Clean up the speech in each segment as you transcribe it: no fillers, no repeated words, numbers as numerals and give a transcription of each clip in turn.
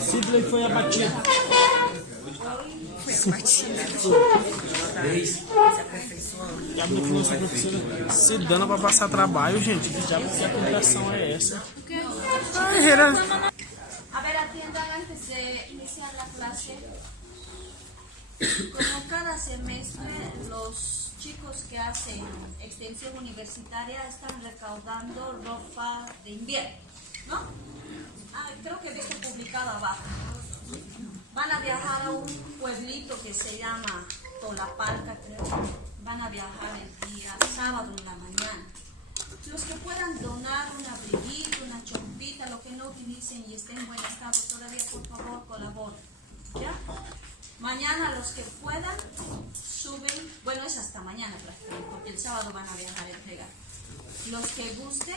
Sidley foi abatido. Foi abatida. Já me falou essa professora se dando pra passar trabalho, gente. Já porque a impressão é essa. Ay, era... A ver, atiendan antes de iniciar la clase. Como cada semestre, los chicos que hacen extensión universitaria están recaudando ropa de invierno, ¿no? Creo que he visto publicado abajo. Van a viajar a un pueblito que se llama Tolapalca, creo. Van a viajar el día sábado en la mañana. Los que puedan donar un abriguito, una chompita, lo que no utilicen y estén en buen estado todavía, por favor, colaboren. ¿Ya? Mañana los que puedan suben, bueno, es hasta mañana prácticamente, porque el sábado van a viajar a entregar. Los que gusten,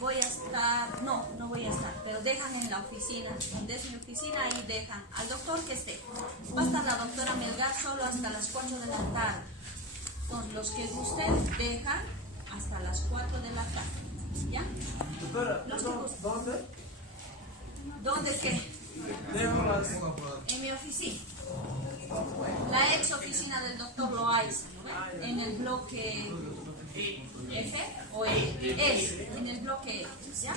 voy a estar, no voy a estar, pero dejan en la oficina, donde es mi oficina, ahí dejan al doctor que esté. Va a estar la doctora Melgar solo hasta las 4 de la tarde. Entonces, los que gusten, dejan hasta las 4 de la tarde. ¿Ya? Los que gusten. ¿Dónde? ¿Dónde qué? En mi oficina. La ex oficina del doctor Loaiza, ¿no ven? En el bloque F o S, en el bloque F, ¿ya?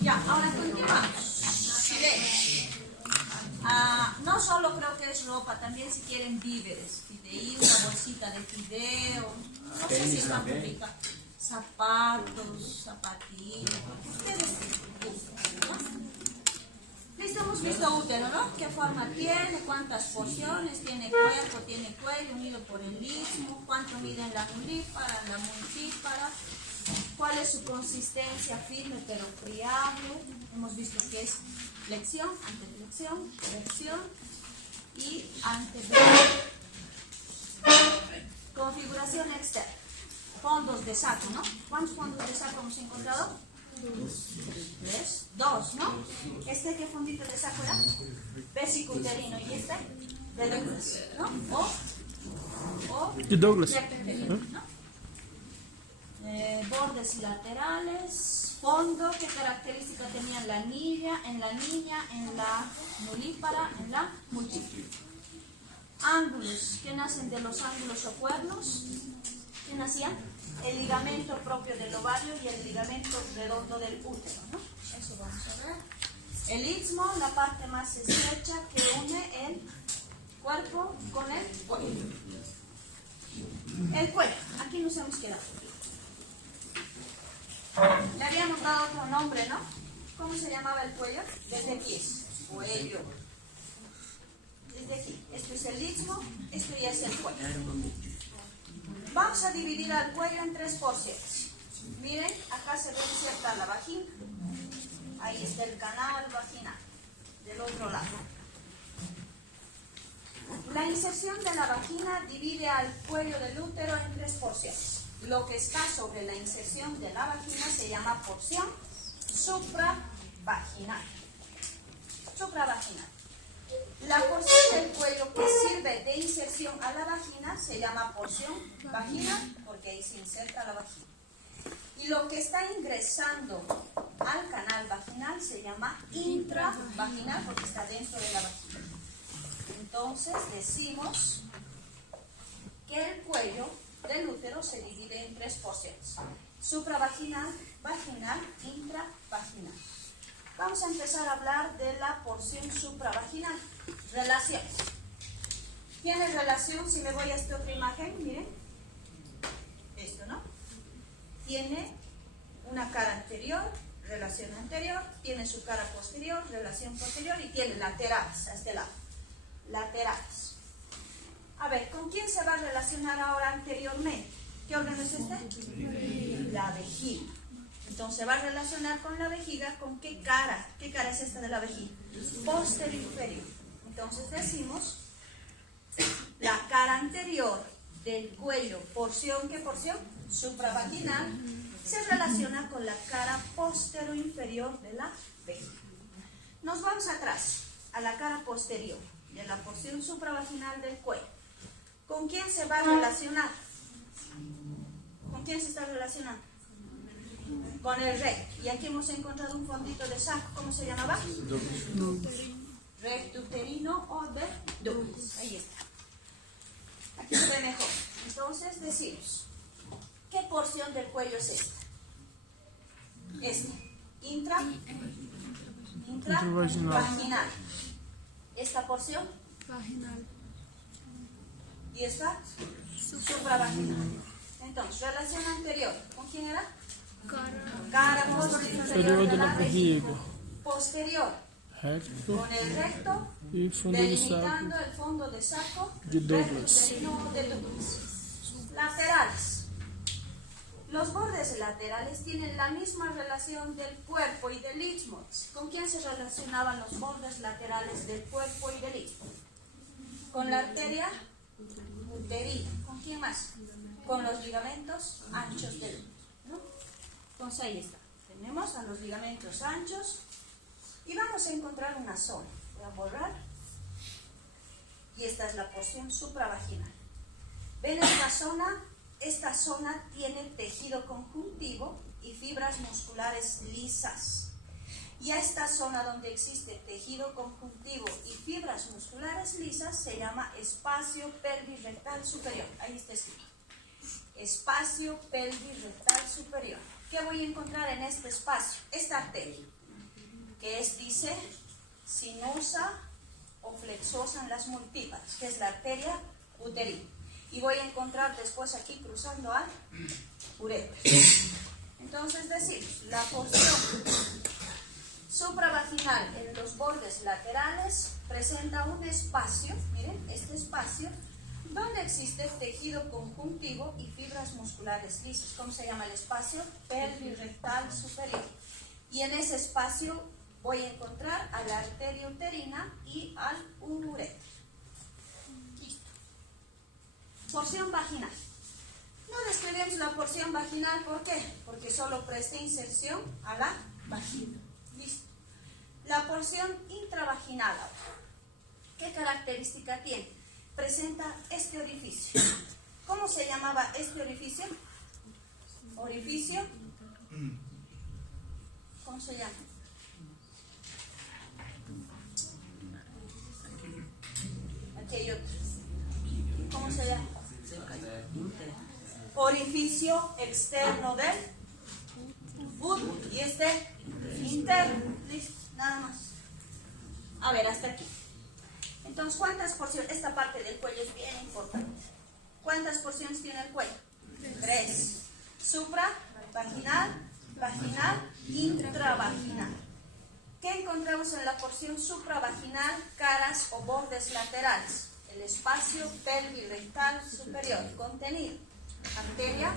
Ya, ahora continuamos. Si ven, no solo creo que es ropa, también si quieren víveres, fideí, una bolsita de fideo, no sé si están publicados, zapatos, zapatillas, ustedes buscan, ¿no? Listo, hemos visto útero, ¿no? ¿Qué forma tiene? ¿Cuántas porciones? ¿Tiene cuerpo? ¿Tiene cuello unido por el istmo? ¿Cuánto miden la nulípara, la multípara? ¿Cuál es su consistencia? Firme pero friable. Hemos visto que es flexión, anteflexión, flexión y anteflexión. Configuración externa. Fondos de saco, ¿no? ¿Cuántos fondos de saco hemos encontrado? ¿Ves? Dos, ¿no? ¿Este qué fondito de saco era? Vesicuterino. ¿Y este? De Douglas, ¿no? O De Douglas. ¿no? Bordes laterales, fondo, ¿qué característica tenía en la niña, en la nulípara, en la multípara? Ángulos, ¿qué nacen de los ángulos o cuernos? ¿Qué nacían? El ligamento propio del ovario y el ligamento redondo del útero, ¿no? Eso vamos a ver. El istmo, la parte más estrecha que une el cuerpo con el cuello. El cuello, aquí nos hemos quedado. Le habíamos dado otro nombre, ¿no? ¿Cómo se llamaba el cuello? Desde pies, cuello. Desde aquí. Esto es el istmo, esto ya es el cuello. Vamos a dividir al cuello en 3 porciones. Miren, acá se ve inserta la vagina. Ahí está el canal vaginal, del otro lado. La inserción de la vagina divide al cuello del útero en 3 porciones. Lo que está sobre la inserción de la vagina se llama porción supravaginal. Supravaginal. La porción del cuello que sirve de inserción a la vagina se llama porción vaginal, porque ahí se inserta la vagina. Y lo que está ingresando al canal vaginal se llama intravaginal, porque está dentro de la vagina. Entonces decimos que el cuello del útero se divide en 3 porciones: supravaginal, vaginal, intravaginal. Vamos a empezar a hablar de la porción supravaginal. Relaciones. ¿Tiene relación? Si me voy a esta otra imagen, miren. Esto, ¿no? Tiene una cara anterior, relación anterior, tiene su cara posterior, relación posterior, y tiene laterales a este lado. Laterales. A ver, ¿con quién se va a relacionar ahora anteriormente? ¿Qué órgano es este? La vejiga. Entonces va a relacionar con la vejiga. ¿Con qué cara? ¿Qué cara es esta de la vejiga? Posterior inferior. Entonces decimos la cara anterior del cuello, porción, ¿qué porción? Supravaginal, se relaciona con la cara posterior inferior de la vejiga. Nos vamos atrás, a la cara posterior de la porción supravaginal del cuello. ¿Con quién se va a relacionar? quién se está relacionando? Con el recto. Y aquí hemos encontrado un fondito de saco. ¿Cómo se llamaba? Recto uterino o de Douglas. Ahí está. Aquí se ve mejor. Entonces decimos, ¿qué porción del cuello es esta? Esta. Intravaginal. Esta porción. Vaginal. Y esta. Supravaginal. Entonces, relación anterior. ¿Con quién era? Cara posterior de la vejiga. Posterior. Recto Con el recto. y fondo de saco Delimitando el fondo de saco de Douglas. de Douglas. Laterales. Los bordes laterales tienen la misma relación del cuerpo y del istmo. ¿Con quién se relacionaban los bordes laterales del cuerpo y del istmo? Con la arteria uterina. ¿Con quién más? Con los ligamentos anchos del útero, ¿no? Entonces ahí está. Tenemos a los ligamentos anchos y vamos a encontrar una zona. Voy a borrar. Y esta es la porción supravaginal. ¿Ven esta zona? Esta zona tiene tejido conjuntivo y fibras musculares lisas. Y a esta zona donde existe tejido conjuntivo y fibras musculares lisas se llama espacio pelvis-rectal superior. Ahí está escrito. Espacio pelvis-rectal superior. ¿Qué voy a encontrar en este espacio? Esta arteria, que es, dice, sinuosa o flexosa en las multíparas, que es la arteria uterina. Y voy a encontrar después aquí cruzando al ureter. Entonces decimos, la porción supravaginal en los bordes laterales presenta un espacio, miren, este espacio, donde existe tejido conjuntivo y fibras musculares lisas. ¿Cómo se llama el espacio? Pelvis-rectal superior. Y en ese espacio voy a encontrar a la arteria uterina y al ureter. Porción vaginal. No describimos la porción vaginal, ¿por qué? Porque solo presta inserción a la vagina. Listo. La porción intravaginal ahora. ¿Qué característica tiene? Presenta este orificio. ¿Cómo se llamaba este orificio? Orificio. ¿Cómo se llama? Aquí hay otro. ¿Cómo se llama? Orificio externo del útero y este interno. Listo, nada más. A ver, hasta aquí. Entonces, ¿cuántas porciones? Esta parte del cuello es bien importante. ¿Cuántas porciones tiene el cuello? 3. Supravaginal, vaginal, intravaginal. ¿Qué encontramos en la porción supravaginal? Caras o bordes laterales. El espacio pelvis-rectal superior, contenido, arteria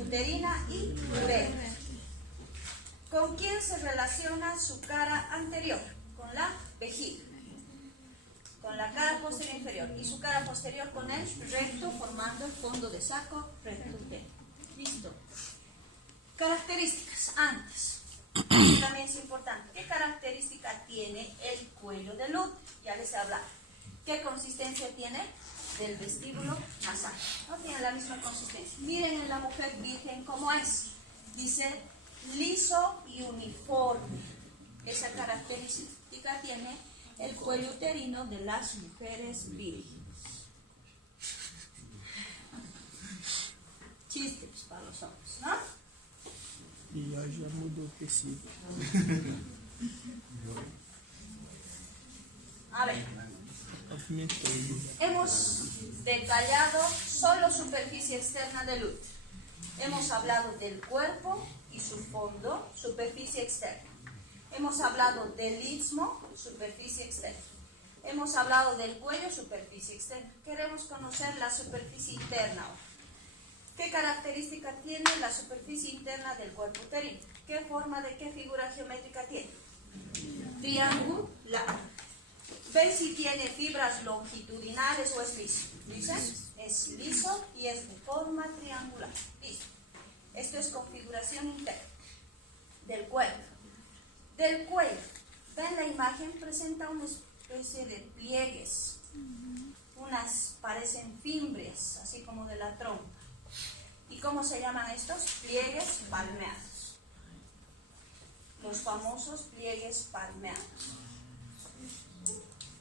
uterina y ureter. ¿Con quién se relaciona su cara anterior? Con la vejiga. Con la cara posterior inferior. Y su cara posterior con el recto, formando el fondo de saco recto uterino. Listo. Características antes. También es importante. ¿Qué característica tiene el cuello del útero? Ya les he hablado. ¿Qué consistencia tiene? Del vestíbulo nasal. No tiene la misma consistencia. Miren en la mujer virgen cómo es. Dice liso y uniforme. Esa característica tiene el cuello uterino de las mujeres vírgenes. Chistes para los hombres, ¿no? Y ya mudó el tecido. A ver. Hemos detallado solo superficie externa del útero. Hemos hablado del cuerpo y su fondo, superficie externa. Hemos hablado del istmo, superficie externa. Hemos hablado del cuello, superficie externa. Queremos conocer la superficie interna ahora. ¿Qué característica tiene la superficie interna del cuerpo uterino? ¿Qué forma de qué figura geométrica tiene? Triangular. ¿Ven si tiene fibras longitudinales o es liso? ¿Dicen? Es liso y es de forma triangular. Listo. Esto es configuración interna del cuerpo. Del cuello. ¿Ven la imagen? Presenta una especie de pliegues. Unas parecen fimbres, así como de la trompa. ¿Y cómo se llaman estos? Pliegues palmeados. Los famosos pliegues palmeados.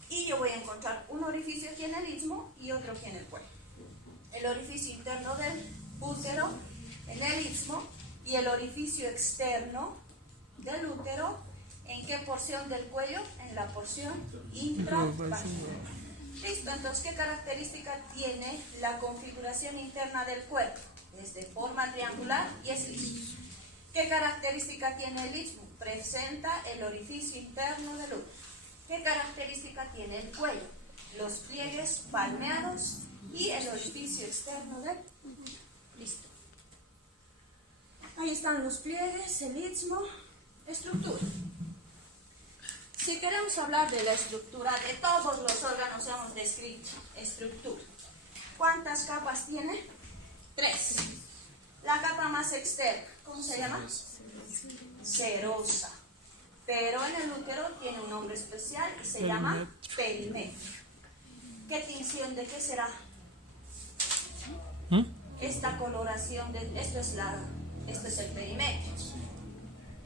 Y yo voy a encontrar un orificio aquí en el istmo y otro aquí en el cuello. El orificio interno del útero en el istmo y el orificio externo del útero, ¿en qué porción del cuello? En la porción intravaginal. Listo, entonces, ¿qué característica tiene la configuración interna del cuerpo? Es de forma triangular y es liso. ¿Qué característica tiene el istmo? Presenta el orificio interno del útero. ¿Qué característica tiene el cuello? Los pliegues palmeados y el orificio externo del útero. Listo. Ahí están los pliegues, el istmo, estructura. Si queremos hablar de la estructura, de todos los órganos hemos descrito estructura. ¿Cuántas capas tiene? 3. La capa más externa, ¿cómo se llama? Serosa. Pero en el útero tiene un nombre especial y se llama perimetrio. ¿Qué tinción de qué será? Esta coloración, esto es el perimetrio.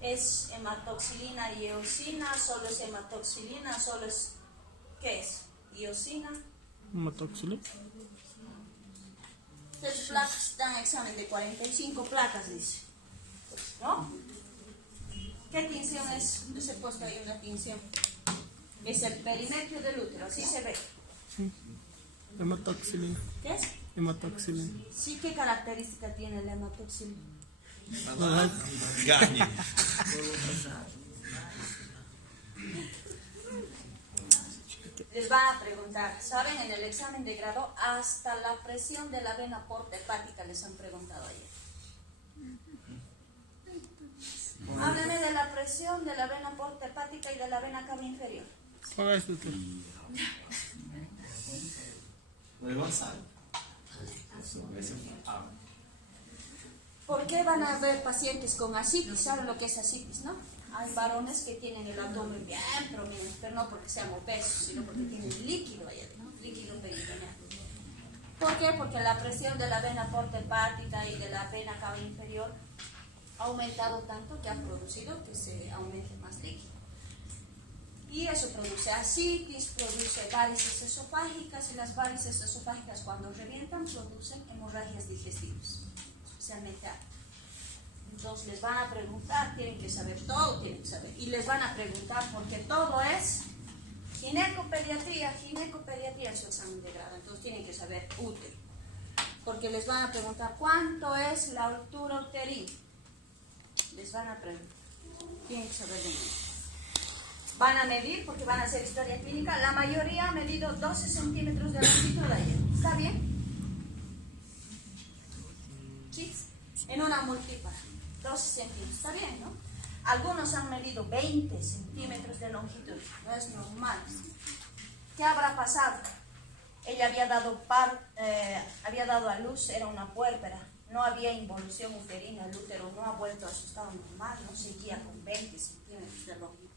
¿Es hematoxilina y eosina? ¿Solo es hematoxilina? ¿Solo es, qué es? ¿Eosina? Hematoxilina. Estas placas están en examen de 45 placas, dice. ¿No? ¿Qué tinción es? Les he puesto ahí una tinción. Es el perimetrio del útero, así se ve. Hematoxilina. ¿Qué es? Hematoxilina. Sí, ¿qué característica tiene la hematoxilina? Gagne. Les van a preguntar, ¿saben? En el examen de grado, hasta la presión de la vena porta hepática les han preguntado ayer. Háblame de la presión de la vena porta hepática y de la vena cava inferior. Haga esto tú. ¿Por qué van a haber pacientes con ascitis? ¿Saben lo que es ascitis, no? Hay varones que tienen el abdomen bien prominente, pero no porque sean obesos, sino porque tienen líquido ahí adentro, líquido peritoneal. ¿Por qué? Porque la presión de la vena porta hepática y de la vena cava inferior ha aumentado tanto que ha producido que se aumente más líquido. Y eso produce ascitis, produce varices esofágicas, y las varices esofágicas cuando revientan producen hemorragias digestivas, especialmente agua. Entonces les van a preguntar, tienen que saber todo, tienen que saber. Y les van a preguntar porque todo es ginecopediatría es su examen de grado, entonces tienen que saber útero. Porque les van a preguntar cuánto es la altura uterina. Les van a preguntar, tienen que saber de mí. Van a medir, porque van a hacer historia clínica, la mayoría ha medido 12 centímetros de longitud ayer. ¿Está bien? ¿Sí? En una multípara, 12 centímetros. ¿Está bien, no? Algunos han medido 20 centímetros de longitud. No es normal. ¿Qué habrá pasado? Ella había dado a luz, era una puérpera. No había involución uterina, el útero no ha vuelto a su estado normal, no seguía con 20 centímetros de longitud.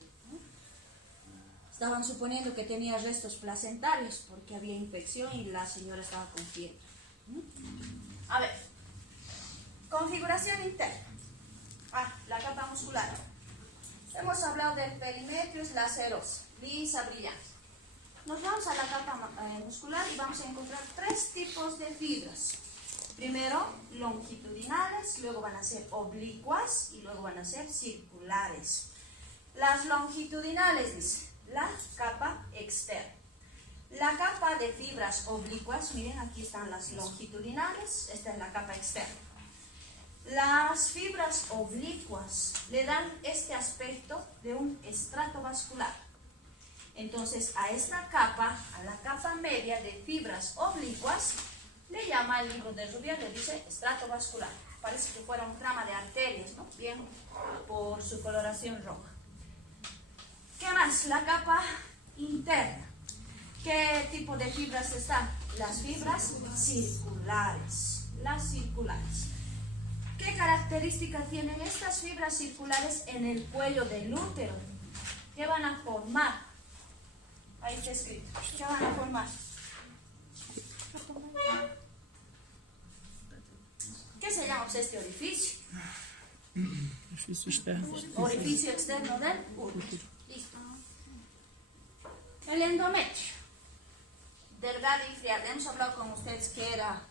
Estaban suponiendo que tenía restos placentarios porque había infección y la señora estaba con fiebre. A ver, configuración interna. La capa muscular. Hemos hablado del perimetrio, es la serosa, lisa, brillante. Nos vamos a la capa muscular y vamos a encontrar 3 tipos de fibras. Primero, longitudinales, luego van a ser oblicuas y luego van a ser circulares. Las longitudinales, dice, la capa externa. La capa de fibras oblicuas, miren, aquí están las longitudinales, esta es la capa externa. Las fibras oblicuas le dan este aspecto de un estrato vascular. Entonces, a esta capa, a la capa media de fibras oblicuas, le llama el libro de Rubier, le dice estrato vascular. Parece que fuera un trama de arterias, ¿no? Bien, por su coloración roja. ¿Qué más? La capa interna. ¿Qué tipo de fibras están? Las fibras circulares. Las circulares. ¿Qué características tienen estas fibras circulares en el cuello del útero? ¿Qué van a formar? Ahí está escrito. ¿Qué van a formar? ¿Qué se llama? llamamos este orificio. Difícil externo. Orificio externo del útero. Listo. El endometrio. Delgado y friable. Hemos hablado con ustedes que era...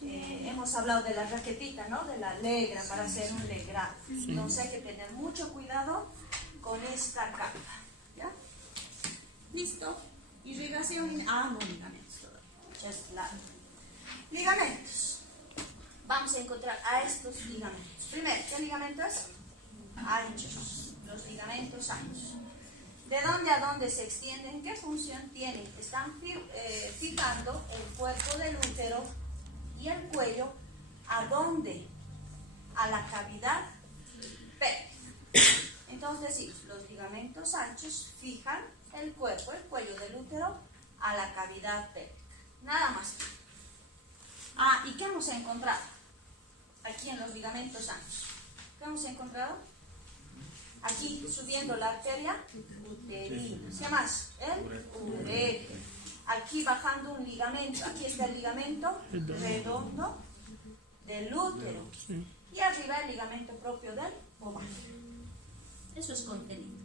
hemos hablado de la raquetita, ¿no? De la legra para hacer un legrado. Entonces hay que tener mucho cuidado con esta capa. ¿Ya? Listo. Irrigación. No ligamentos todavía. Es largo. Ligamentos. Vamos a encontrar a estos ligamentos. Primero, ¿qué ligamentos? Anchos. Los ligamentos anchos. ¿De dónde a dónde se extienden? ¿Qué función tienen? Están fijando el cuerpo del útero y el cuello. ¿A dónde? A la cavidad pélvica. Entonces decimos, los ligamentos anchos fijan el cuerpo, el cuello del útero a la cavidad pélvica. Nada más. ¿Y qué hemos encontrado? Aquí en los ligamentos anchos. ¿Qué hemos encontrado? Aquí subiendo la arteria uterina. ¿Qué más? El uréter. Aquí bajando un ligamento. Aquí está el ligamento redondo del útero. Y arriba el ligamento propio del ovario. Eso es contenido.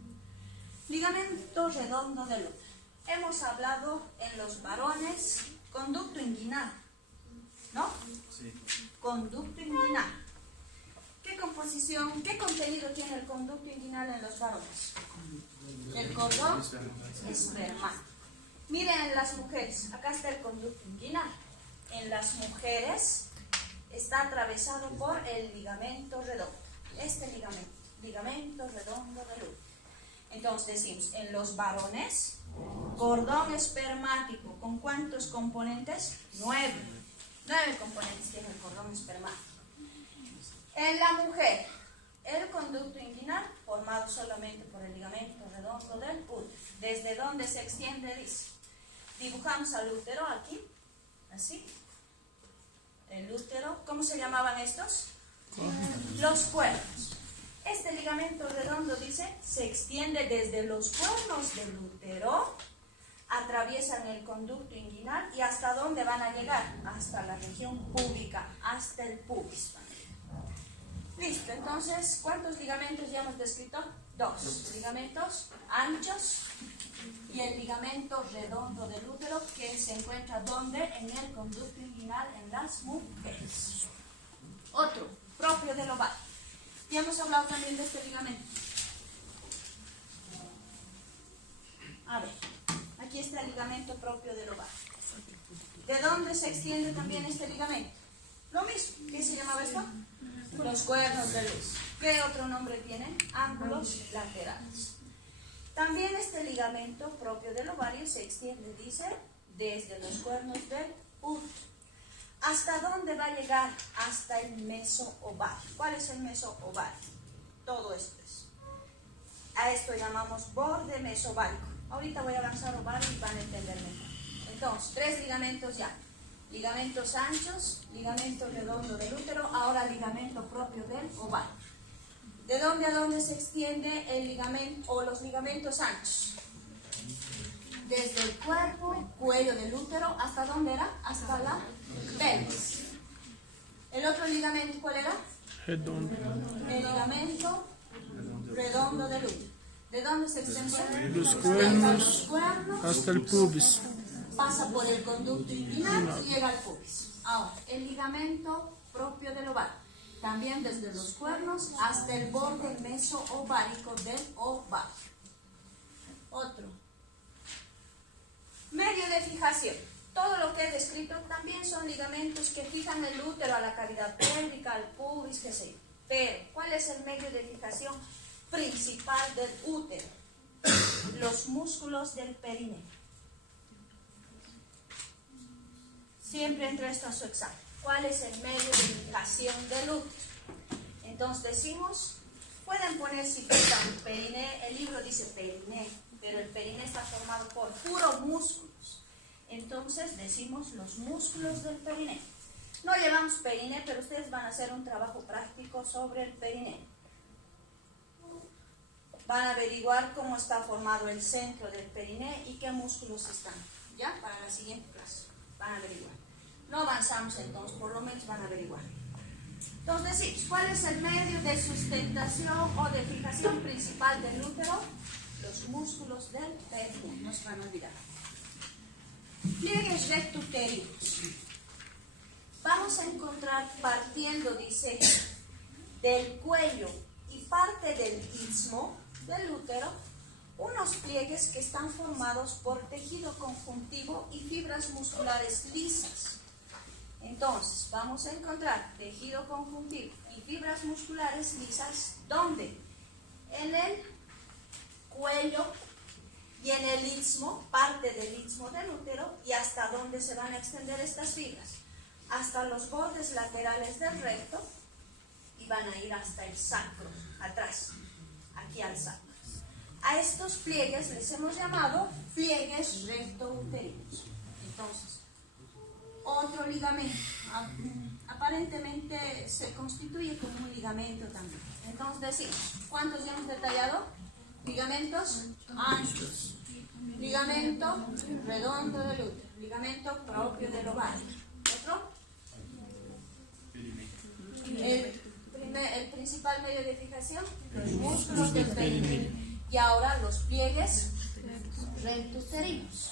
Ligamento redondo del útero. Hemos hablado en los varones conducto inguinal. ¿No? Sí. Conducto inguinal. ¿Qué composición, qué contenido tiene el conducto inguinal en los varones? El cordón espermático. Miren en las mujeres, acá está el conducto inguinal. En las mujeres está atravesado por el ligamento redondo. Este ligamento redondo del útero. Entonces decimos, en los varones, cordón espermático, ¿con cuántos componentes? 9. 9 componentes tiene el cordón espermático. En la mujer, el conducto inguinal formado solamente por el ligamento redondo del útero. ¿Desde dónde se extiende? Dice. Dibujamos al útero aquí, así. El útero, ¿cómo se llamaban estos? Los cuernos. Este ligamento redondo, dice, se extiende desde los cuernos del útero, atraviesan el conducto inguinal y ¿hasta dónde van a llegar? Hasta la región púbica, hasta el pubis. Listo, entonces, ¿cuántos ligamentos ya hemos descrito? 2. Ligamentos anchos y el ligamento redondo del útero que se encuentra ¿dónde? En el conducto inguinal en las mujeres. Otro, propio del ovario. Ya hemos hablado también de este ligamento. A ver, aquí está el ligamento propio del ovario. ¿De dónde se extiende también este ligamento? Lo mismo. ¿Qué se llamaba esto? Los cuernos de luz. ¿Qué otro nombre tienen? Ángulos laterales. También este ligamento propio del ovario se extiende, dice, desde los cuernos del útero. ¿Hasta dónde va a llegar? Hasta el mesoovario. ¿Cuál es el mesoovario? Todo esto es. A esto llamamos borde mesovárico. Ahorita voy a avanzar ovario y van a entender mejor. Entonces, 3 ligamentos ya. Ligamentos anchos, ligamento redondo del útero, ahora ligamento propio del ovario. ¿De dónde a dónde se extiende el ligamento o los ligamentos anchos? Desde el cuerpo, cuello del útero, ¿hasta dónde era? Hasta la pelvis. ¿El otro ligamento cuál era? Redondo. El ligamento redondo del útero. ¿De dónde se extiende? Los Desde los cuernos cuernos. hasta el pubis. Pasa por el conducto inguinal y llega al pubis. Ahora, el ligamento propio del ovario. También desde los cuernos hasta el borde mesoovárico del ovario. Otro. Medio de fijación. Todo lo que he descrito también son ligamentos que fijan el útero a la cavidad pélvica, al pubis, qué sé yo. Pero, ¿cuál es el medio de fijación principal del útero? Los músculos del perineo. Siempre entra esto a su examen. ¿Cuál es el medio de fijación del útero? Entonces decimos, pueden poner si piensan periné, el libro dice periné, pero el periné está formado por puros músculos. Entonces decimos los músculos del periné. No llevamos periné, pero ustedes van a hacer un trabajo práctico sobre el periné. Van a averiguar cómo está formado el centro del periné y qué músculos están. ¿Ya? Para la siguiente clase. Van a averiguar. No avanzamos entonces, por lo menos van a averiguar. Entonces decimos, ¿cuál es el medio de sustentación o de fijación principal del útero? Los músculos del periné, no se van a olvidar. Pliegues rectuterinos. Vamos a encontrar partiendo, dice, del cuello y parte del istmo del útero, unos pliegues que están formados por tejido conjuntivo y fibras musculares lisas. Entonces, vamos a encontrar tejido conjuntivo y fibras musculares lisas, ¿dónde? En el cuello y en el istmo, parte del istmo del útero, y hasta dónde se van a extender estas fibras, hasta los bordes laterales del recto, y van a ir hasta el sacro, atrás, aquí al sacro. A estos pliegues les hemos llamado pliegues rectouterinos. Entonces, otro ligamento, aparentemente se constituye como un ligamento también. Entonces decimos, ¿cuántos ya hemos detallado? Ligamentos anchos, ligamento redondo del útero, ligamento propio del ovario. ¿Otro? El principal medio de fijación, los músculos del periné. Y ahora los pliegues rectuterinos.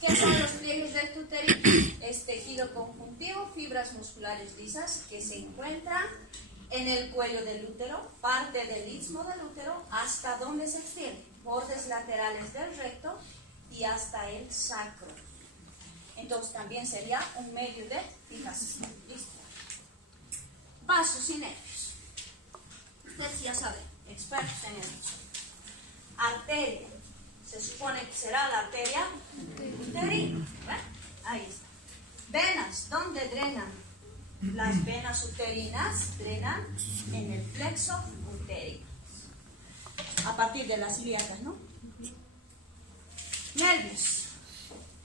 ¿Qué son los pliegues rectuterinos? Es tejido conjuntivo, fibras musculares lisas que se encuentran en el cuello del útero, parte del istmo del útero, hasta donde se extiende, bordes laterales del recto y hasta el sacro. Entonces también sería un medio de fijación. ¿Listo? Vasos y nervios. Ustedes ya saben, expertos en eso. Arteria, se supone que será la arteria uterina. Ahí está. Venas, ¿dónde drenan? Las venas uterinas drenan en el plexo uterino, a partir de las ilíacas, ¿no? Nervios,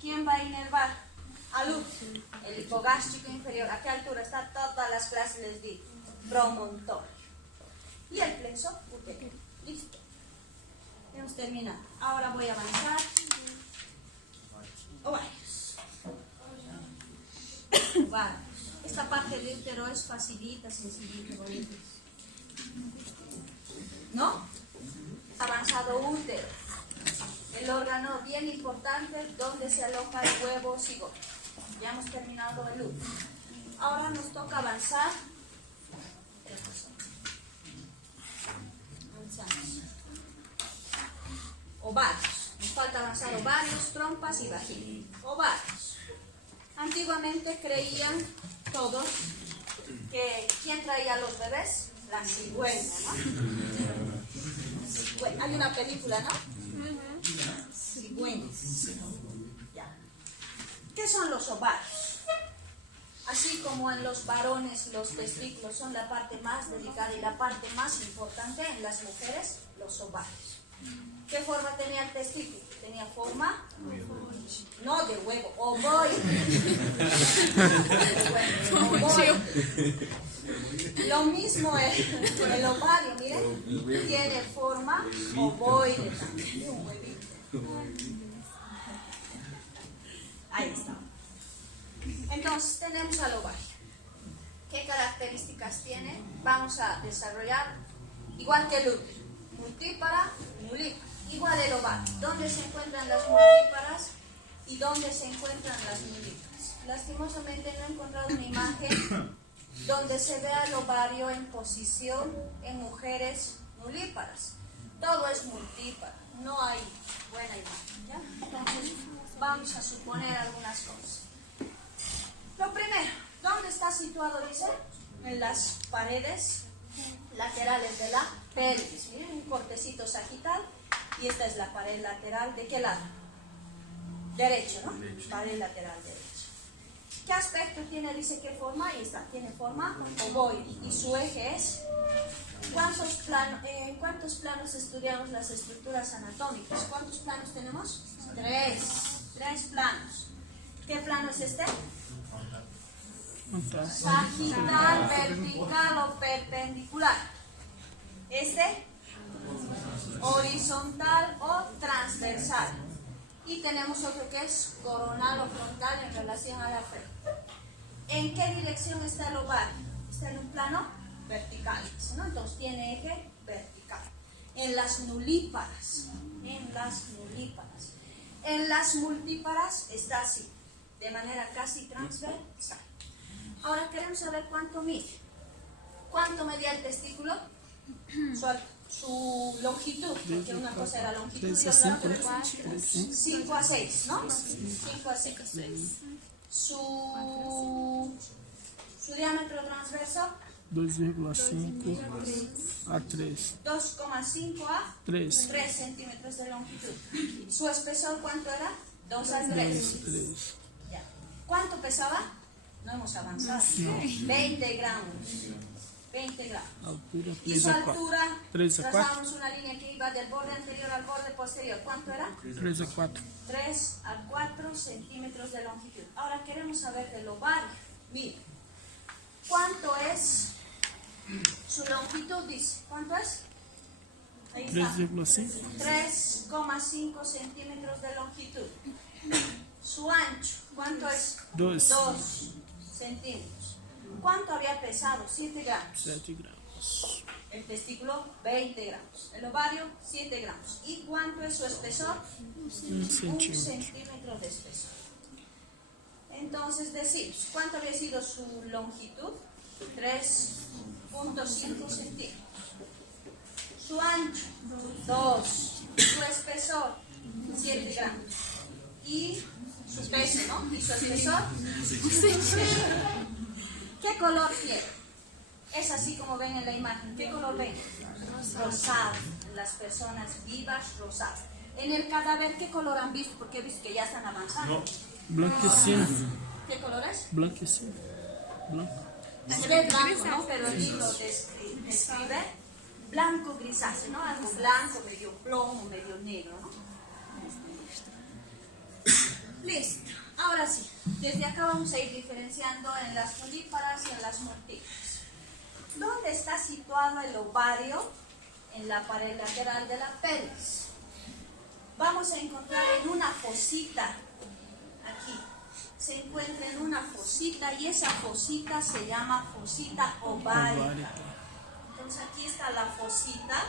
¿quién va a inervar? Al útero, el hipogástrico inferior. ¿A qué altura está? Todas las clases les di. Promontorio. Y el plexo uterino. Listo. Hemos terminado. Ahora voy a avanzar. Ovarios. Ovarios. Esta parte del útero es facilita, sencillita, bonita. ¿No? Avanzado útero. El órgano bien importante donde se aloja el huevo cigoto. Ya hemos terminado el útero. Ahora nos toca avanzar. Avanzamos. Ovarios. Nos falta avanzar ovarios, trompas y vagina. Ovarios. Antiguamente creían todos que ¿quién traía a los bebés? La cigüeña, ¿no? Hay una película, ¿no? Cigüeñas. Ya. ¿Qué son los ovarios? Así como en los varones los testículos son la parte más delicada y la parte más importante, en las mujeres los ovarios. ¿Qué forma tenía el testículo? Tenía forma no de huevo, ovoide. Lo mismo el ovario, miren, tiene forma ovoide también, un huevito. Ahí está. Entonces tenemos al ovario. ¿Qué características tiene? Vamos a desarrollar igual que el útero, multípara, nulípara. Igual el ovario. ¿Dónde se encuentran las multíparas y dónde se encuentran las nulíparas? Lastimosamente no he encontrado una imagen donde se vea el ovario en posición en mujeres nulíparas. Todo es multípara, no hay buena imagen, ¿ya? Entonces vamos a suponer algunas cosas. Lo primero, ¿dónde está situado? Dice, en las paredes laterales de la pelvis. Miren, un cortecito sagital. Y esta es la pared lateral, ¿de qué lado? Derecho, ¿no? Derecho. Pared lateral derecha. ¿Qué aspecto tiene? Dice, ¿qué forma? Ahí está, tiene forma ovoide. Y su eje es... ¿En cuántos planos estudiamos las estructuras anatómicas? ¿Cuántos planos tenemos? Tres planos. ¿Qué plano es este? Sagital, vertical o perpendicular. Este... horizontal o transversal. Y tenemos otro que es coronal o frontal en relación a la frente. ¿En qué dirección está el ovario? Está en un plano vertical, ¿no? Entonces tiene eje vertical. En las nulíparas, en las multíparas está así, de manera casi transversal. Ahora queremos saber cuánto mide. ¿Cuánto medía el testículo? Su longitud, porque una cosa era longitud y otra era 5 a 6, ¿no? 5 a 6. Su diámetro transverso 2,5 a 3. 2,5 a 3. centímetros de longitud. ¿Su espesor cuánto era? 2 a 3. Ya. ¿Cuánto pesaba? No hemos avanzado. 20 gramos. 20 gramos. Altura Y 3 su a 4. altura, 3 a 4. trazamos una línea que iba del borde anterior al borde posterior. ¿Cuánto era? 3 a 4. 3 a 4 centímetros de longitud. Ahora queremos saber del ovario. Mira, ¿cuánto es su longitud? Dice, ¿cuánto es? Ahí está. 3,5. 3,5 centímetros de longitud. Su ancho, ¿cuánto es? 2. 2 centímetros. ¿Cuánto había pesado? 7 gramos. 7 gramos. El testículo, 20 gramos. El ovario, 7 gramos. ¿Y cuánto es su espesor? 1 1 centímetro. centímetro de espesor. Entonces decimos, ¿cuánto había sido su longitud? 3,5 centímetros. Su ancho, 2. Su espesor, 7 gramos. Y su peso, ¿no? Y su espesor, ¿qué color tiene? Es así como ven en la imagen. ¿Qué color ven? Rosado. En las personas vivas, rosado. En el cadáver, ¿qué color han visto? Porque he visto que ya están avanzando. Blanquecino. ¿Qué color es? Blanquecino. Blanco. Se ve blanco, ¿no? Pero el libro describe blanco grisáceo, ¿no? Algo blanco, medio plomo, medio negro, ¿no? Listo. Ahora sí, desde acá vamos a ir diferenciando en las nulíparas y en las multíparas. ¿Dónde está situado el ovario? En la pared lateral de la pelvis. Vamos a encontrar en una fosita, aquí, se encuentra en una fosita y esa fosita se llama fosita ovárica. Entonces aquí está la fosita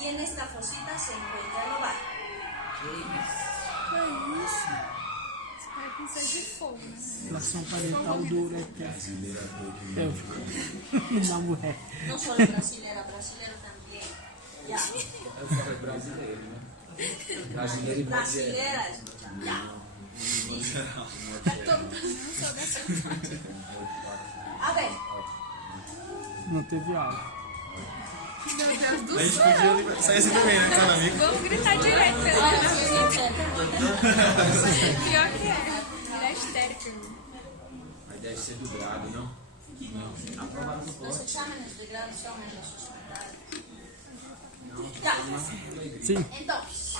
y en esta fosita se encuentra el ovario. Relação parental dura é da mulher. No solo brasilera, brasilero también. Ya. Brasilera es mucha. Ya. A ver, Não teve aula. Meu Deus do A gente céu. podia sair assim também, né, cara, amigo? Vamos gritar direto, pelo ahora menos. sí, Pior que é. Ele é histérica. Mas deve ser do grado, não? los exámenes de grado son en los hospitales. Ya. Sim. Entonces,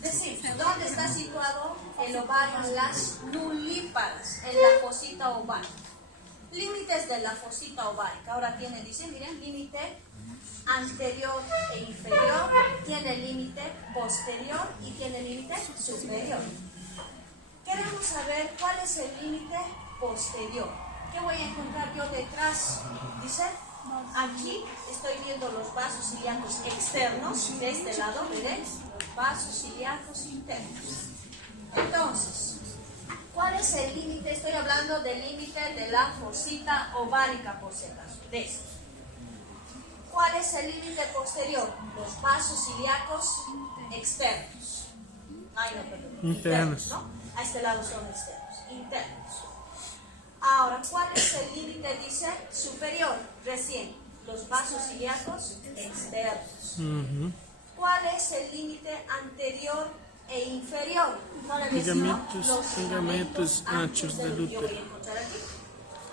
decimos, ¿dónde está situado el ovario en las nulíparas? En la fosita ovárica. Límites de la fosita ovárica. Ahora tiene, dice, miren, límite anterior e inferior, tiene límite posterior y tiene límite superior. Queremos saber cuál es el límite posterior. ¿Qué voy a encontrar yo detrás? Dice, aquí estoy viendo los vasos ilíacos externos, de este lado, veréis, los vasos ilíacos internos. Entonces, ¿cuál es el límite? Estoy hablando del límite de la fosita ovárica, por si acaso, de esto. ¿Cuál es el límite posterior? Los vasos ilíacos externos. Ay, no, perdón. Internos. ¿No? A este lado son externos. Internos. Ahora, ¿cuál es el límite? Dice superior, recién. Los vasos ilíacos externos. ¿Cuál es el límite anterior e inferior? No le decimos Ligamentos, los ligamentos anchos del Yo útero. voy a encontrar aquí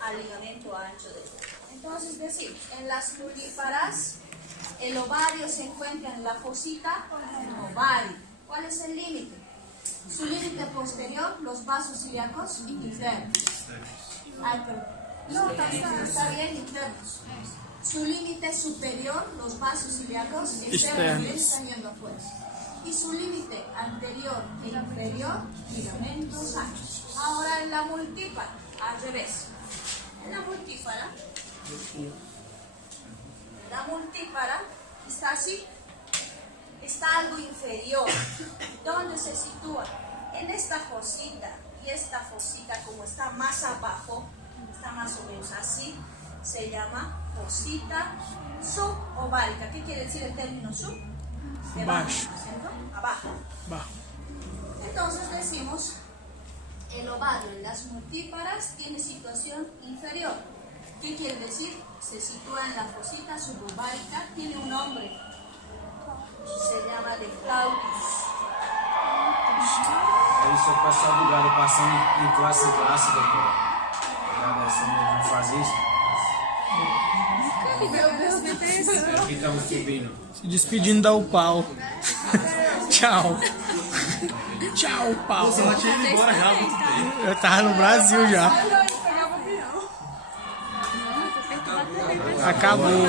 al ligamento ancho del útero. Entonces decimos, en las nulíparas, el ovario se encuentra en la fosita ovárica. ¿Cuál es el límite? Su límite posterior, los vasos ilíacos internos. Ay, perdón. No, está bien, internos. Su límite superior, los vasos ilíacos externos, Externos. están yendo afuera. y su límite anterior e inferior, ligamentos anchos. Ahora en la multípara, al revés. En la multípara está así, está algo inferior. ¿Dónde se sitúa? En esta fosita, y esta fosita como está más abajo, está más o menos así, se llama fosita subovárica. ¿Qué quiere decir el término sub? Debajo, ¿cierto? Abajo. Bajo. Entonces decimos, el ovario en las multíparas tiene situación inferior. ¿Qué quiere decir? Se sitúa en la fosita subovárica, tiene un nombre, se llama de Claudius. Aí só passar do gado passando em classe em classe, doutor. Vamos fazer isso? Meu Deus, meu Deus. Ficamos subindo. Se despedindo da UPAL. Tchau. Tchau, pau. Ela tinha ido embora já há muito tempo. Eu tava no Brasil já. Acabou.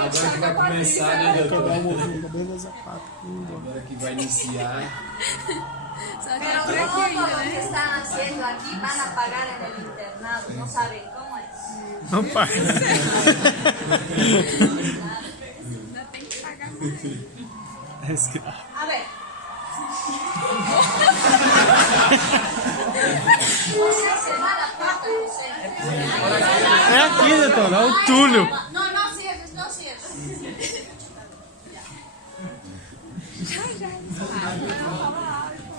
Agora que vai começar, né, doutor? Beleza, papo. Agora que vai iniciar. Pero todo lo que están haciendo aquí van a pagar en el internado, no saben cómo es. Não pai. Ainda tem que pagar mais. A ver. José se va a la puerta, José. É aqui, doutor, é o túnel. No, no cierres, no cierres.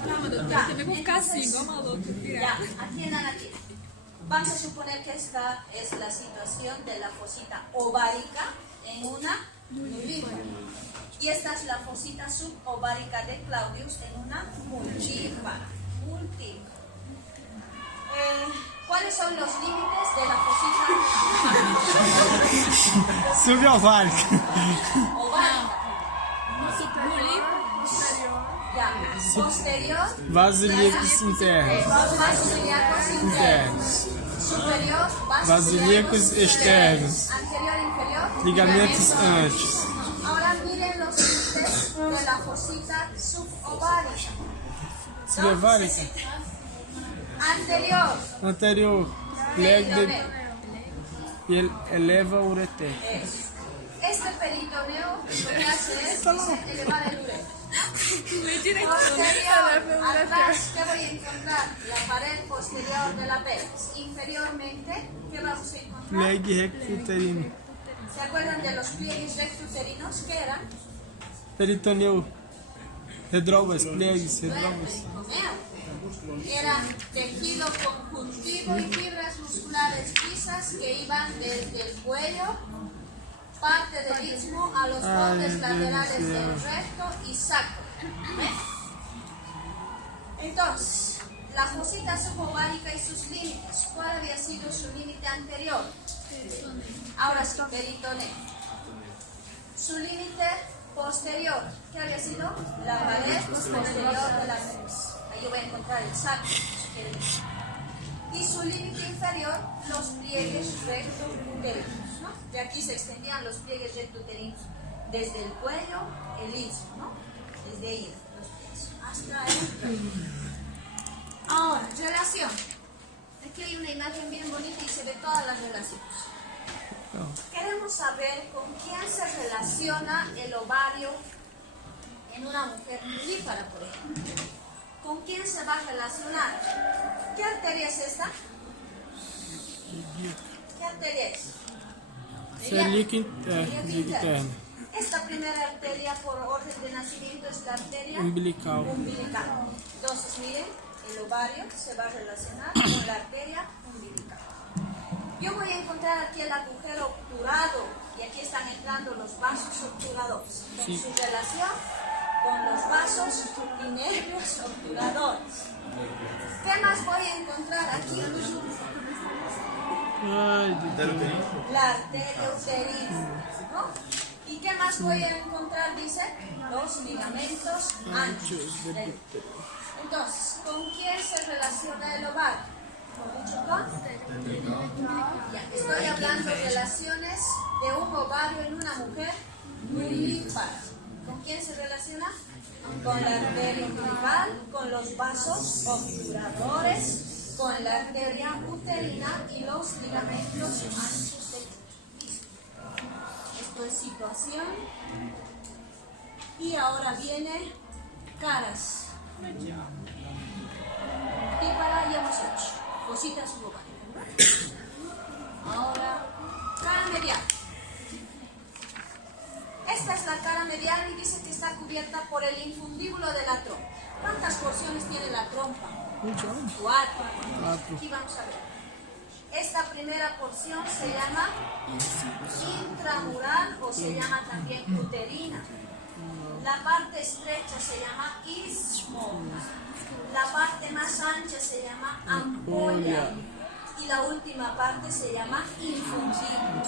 Calma, doutor. Eu também vou ficar assim, igual maluco. Ya, atiendan aquí. Vamos a suponer que esta es la situación de la fosita ovárica en una multípara. Y esta es la fosita subovárica de Claudius en una multípara. ¿Cuáles son los límites de la fosita Subovárica. ovárica? Ya, posterior, Vasos ilíacos internos. vasos ilíacos internos. Superior, Vasos ilíacos externos. Anterior, inferior. Ligamentos antes. Ahora miren los límites de la fosita subovárica. Subovárica. Anterior. Anterior. Leg e ele eleva o ureter. Este peritoneo lo que hace es elevar el ureter. Posterior, atrás, ¿qué voy a encontrar? La pared posterior de la pelvis. Inferiormente, ¿qué vamos a encontrar? Leg recto-uterino. ¿Se acuerdan de los pliegues recto-uterinos? ¿Qué eran? Peritoneu. Redrovas, pliegues, redrovas. Eran tejido conjuntivo y fibras musculares lisas que iban desde el cuello, parte del istmo, a los bordes laterales del recto y sacro. ¿Ven? Entonces, la fosita subovárica y sus límites. ¿Cuál había sido su límite anterior? Ahora sí, peritoneo. Su límite posterior, ¿qué había sido? La pared posterior de la pelvis. Ahí yo voy a encontrar el sacro, si quieren. Y su límite inferior, los pliegues recto-uterinos, ¿no? De aquí se extendían los pliegues recto-uterinos desde el cuello, el istmo, ¿no? Desde ahí, los pies, hasta el recto. Ahora, relación. Aquí hay una imagen bien bonita y se ve todas las relaciones. Queremos saber con quién se relaciona el ovario en una mujer multípara, por ejemplo. ¿Con quién se va a relacionar? ¿Qué arteria es esta? ¿Qué arteria es? Ilíaco interno. Esta primera arteria por orden de nacimiento es la arteria Umbilical. umbilical. Entonces, miren, el ovario se va a relacionar con la arteria umbilical. Yo voy a encontrar aquí el agujero obturado y aquí están entrando los vasos obturadores. Con Sí. su relación con los vasos y nervios obturadores. ¿Qué más voy a encontrar aquí? Ai, Deus. La arteria uterina, ¿no? ¿Y qué más voy a encontrar? Dice, los ligamentos anchos. Entonces, ¿con quién se relaciona el ovario? Ya, estoy hablando de relaciones de un ovario en una mujer nulípara. ¿Con quién se relaciona? Con la arteria umbilical, con los vasos obturadores, con la arteria uterina y los ligamentos anchos del útero. Esto es situación. Y ahora viene caras. Pípara ya hemos hecho. Cositas subovárica. Ahora, cara medial. Esta es la cara medial y dice que está cubierta por el infundíbulo de la trompa. ¿Cuántas porciones tiene la trompa? 4. Aquí vamos a ver. Esta primera porción se llama intramural o se llama también uterina. La parte estrecha se llama istmo. La parte más ancha se llama ampolla. Y la última parte se llama infundíbulo.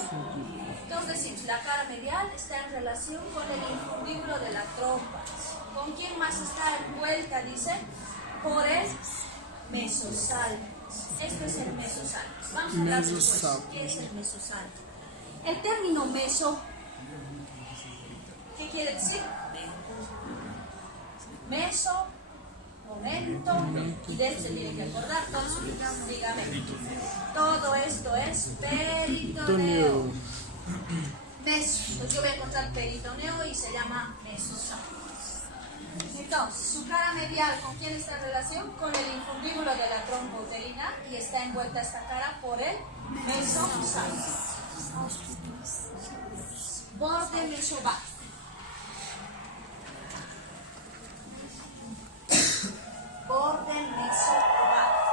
Entonces decimos, la cara medial está en relación con el infundíbulo de la trompa. ¿Con quién más está envuelta? Dice, por el mesosalpus. Esto es el mesosalpus. Vamos a hablar después. ¿Qué es el mesosalpus? El término meso, ¿qué quiere decir? Meso, momento, y de él se tiene que acordar todos sus ligamentos. Todo esto es peritoneo. Meso. Pues yo voy a encontrar peritoneo y se llama mesosalpus. Entonces, su cara medial, ¿con quién está en relación? Con el infundíbulo de la trompa uterina y está envuelta esta cara por el mesosalpus. Borde mesovárico. Borde mesovárico.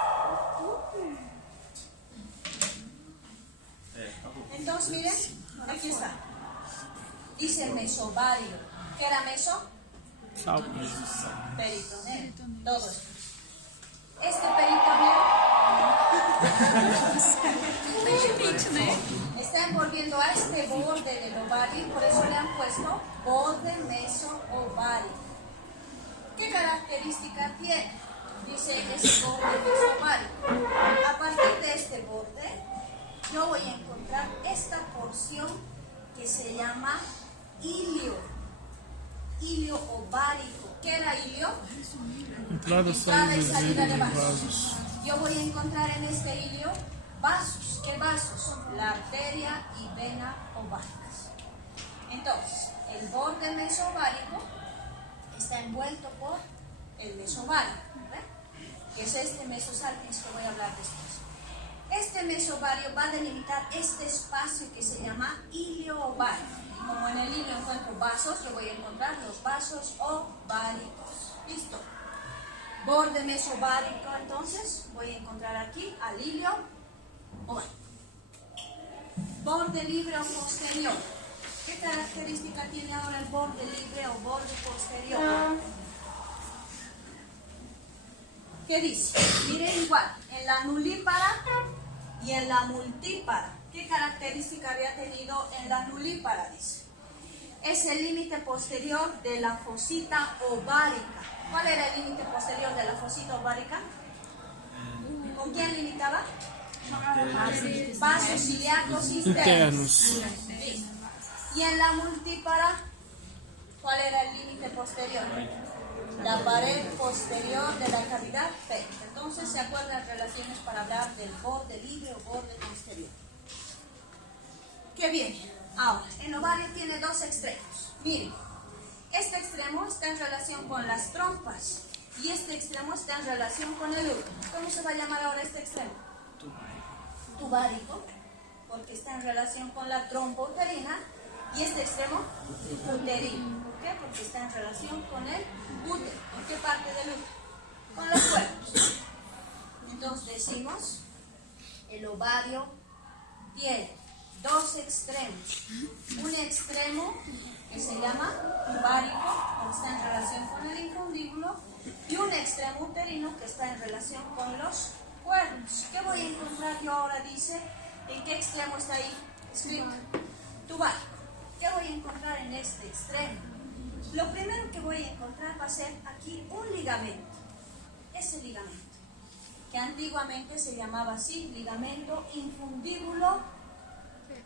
Entonces, miren, aquí está. Dice mesovario. ¿Qué era meso? Peritoneo. Todo esto. Este peritoneo está envolviendo a este borde del ovario y por eso le han puesto borde meso-ovario. ¿Qué característica tiene? Dice ese borde meso-ovario. A partir de este borde, yo voy a encontrar esta porción que se llama ilio. Ilio ovárico. ¿Qué era ilio? Entrada y salida de vasos. Yo voy a encontrar en este ilio vasos. ¿Qué vasos? La arteria y vena ováricas. Entonces, el borde mesovárico está envuelto por el mesovario, que es este mesosalpus que voy a hablar después. Este mesovario va a delimitar este espacio que se llama ilio ovárico. Y como en el ilio encuentro vasos, yo voy a encontrar los vasos ováricos. ¿Listo? Borde mesovárico, entonces, voy a encontrar aquí al ilio ovárico. Borde libre o posterior. ¿Qué característica tiene ahora el borde libre o borde posterior? ¿Qué dice? Miren igual, en la nulípara y en la multípara. ¿Qué característica había tenido en la nulípara? Dice. Es el límite posterior de la fosita ovárica. ¿Cuál era el límite posterior de la fosita ovárica? ¿Con quién limitaba? Vasos ilíacos internos. Y en la multípara, ¿cuál era el límite posterior? La pared posterior de la cavidad pélvica. Entonces se acuerdan relaciones para hablar del borde libre o borde posterior. ¿Qué viene? Ahora, el ovario tiene dos extremos. Miren, este extremo está en relación con las trompas y este extremo está en relación con el útero. ¿Cómo se va a llamar ahora este extremo? Tuvárico, porque está en relación con la trompa uterina, y este extremo uterino. ¿Por qué? Porque está en relación con el útero. ¿En qué parte del útero? Con los cuerpos. Entonces decimos, el ovario tiene dos extremos. Un extremo que se llama tuvárico, que está en relación con el infundíbulo, y un extremo uterino que está en relación con los cuernos. ¿Qué voy a encontrar yo ahora? Dice, ¿en qué extremo está ahí escrito? Tuvárico. ¿Qué voy a encontrar en este extremo? Lo primero que voy a encontrar va a ser aquí un ligamento. Ese ligamento, que antiguamente se llamaba así, ligamento infundíbulo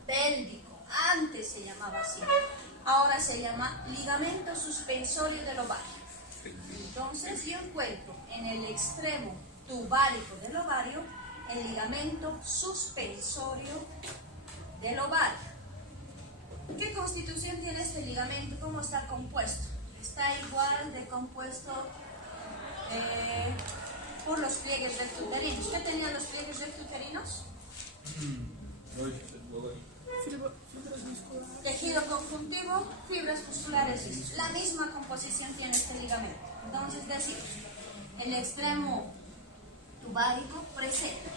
pélvico. Antes se llamaba así. Ahora se llama ligamento suspensorio del ovario. Entonces yo encuentro en el extremo tubárico del ovario el ligamento suspensorio del ovario. ¿Qué constitución tiene este ligamento? ¿Cómo está compuesto? Está igual de compuesto por los pliegues rectuterinos. ¿Qué tenían los pliegues rectuterinos? Tejido conjuntivo, fibras musculares lisas. La misma composición tiene este ligamento. Entonces decimos, el extremo tubárico presenta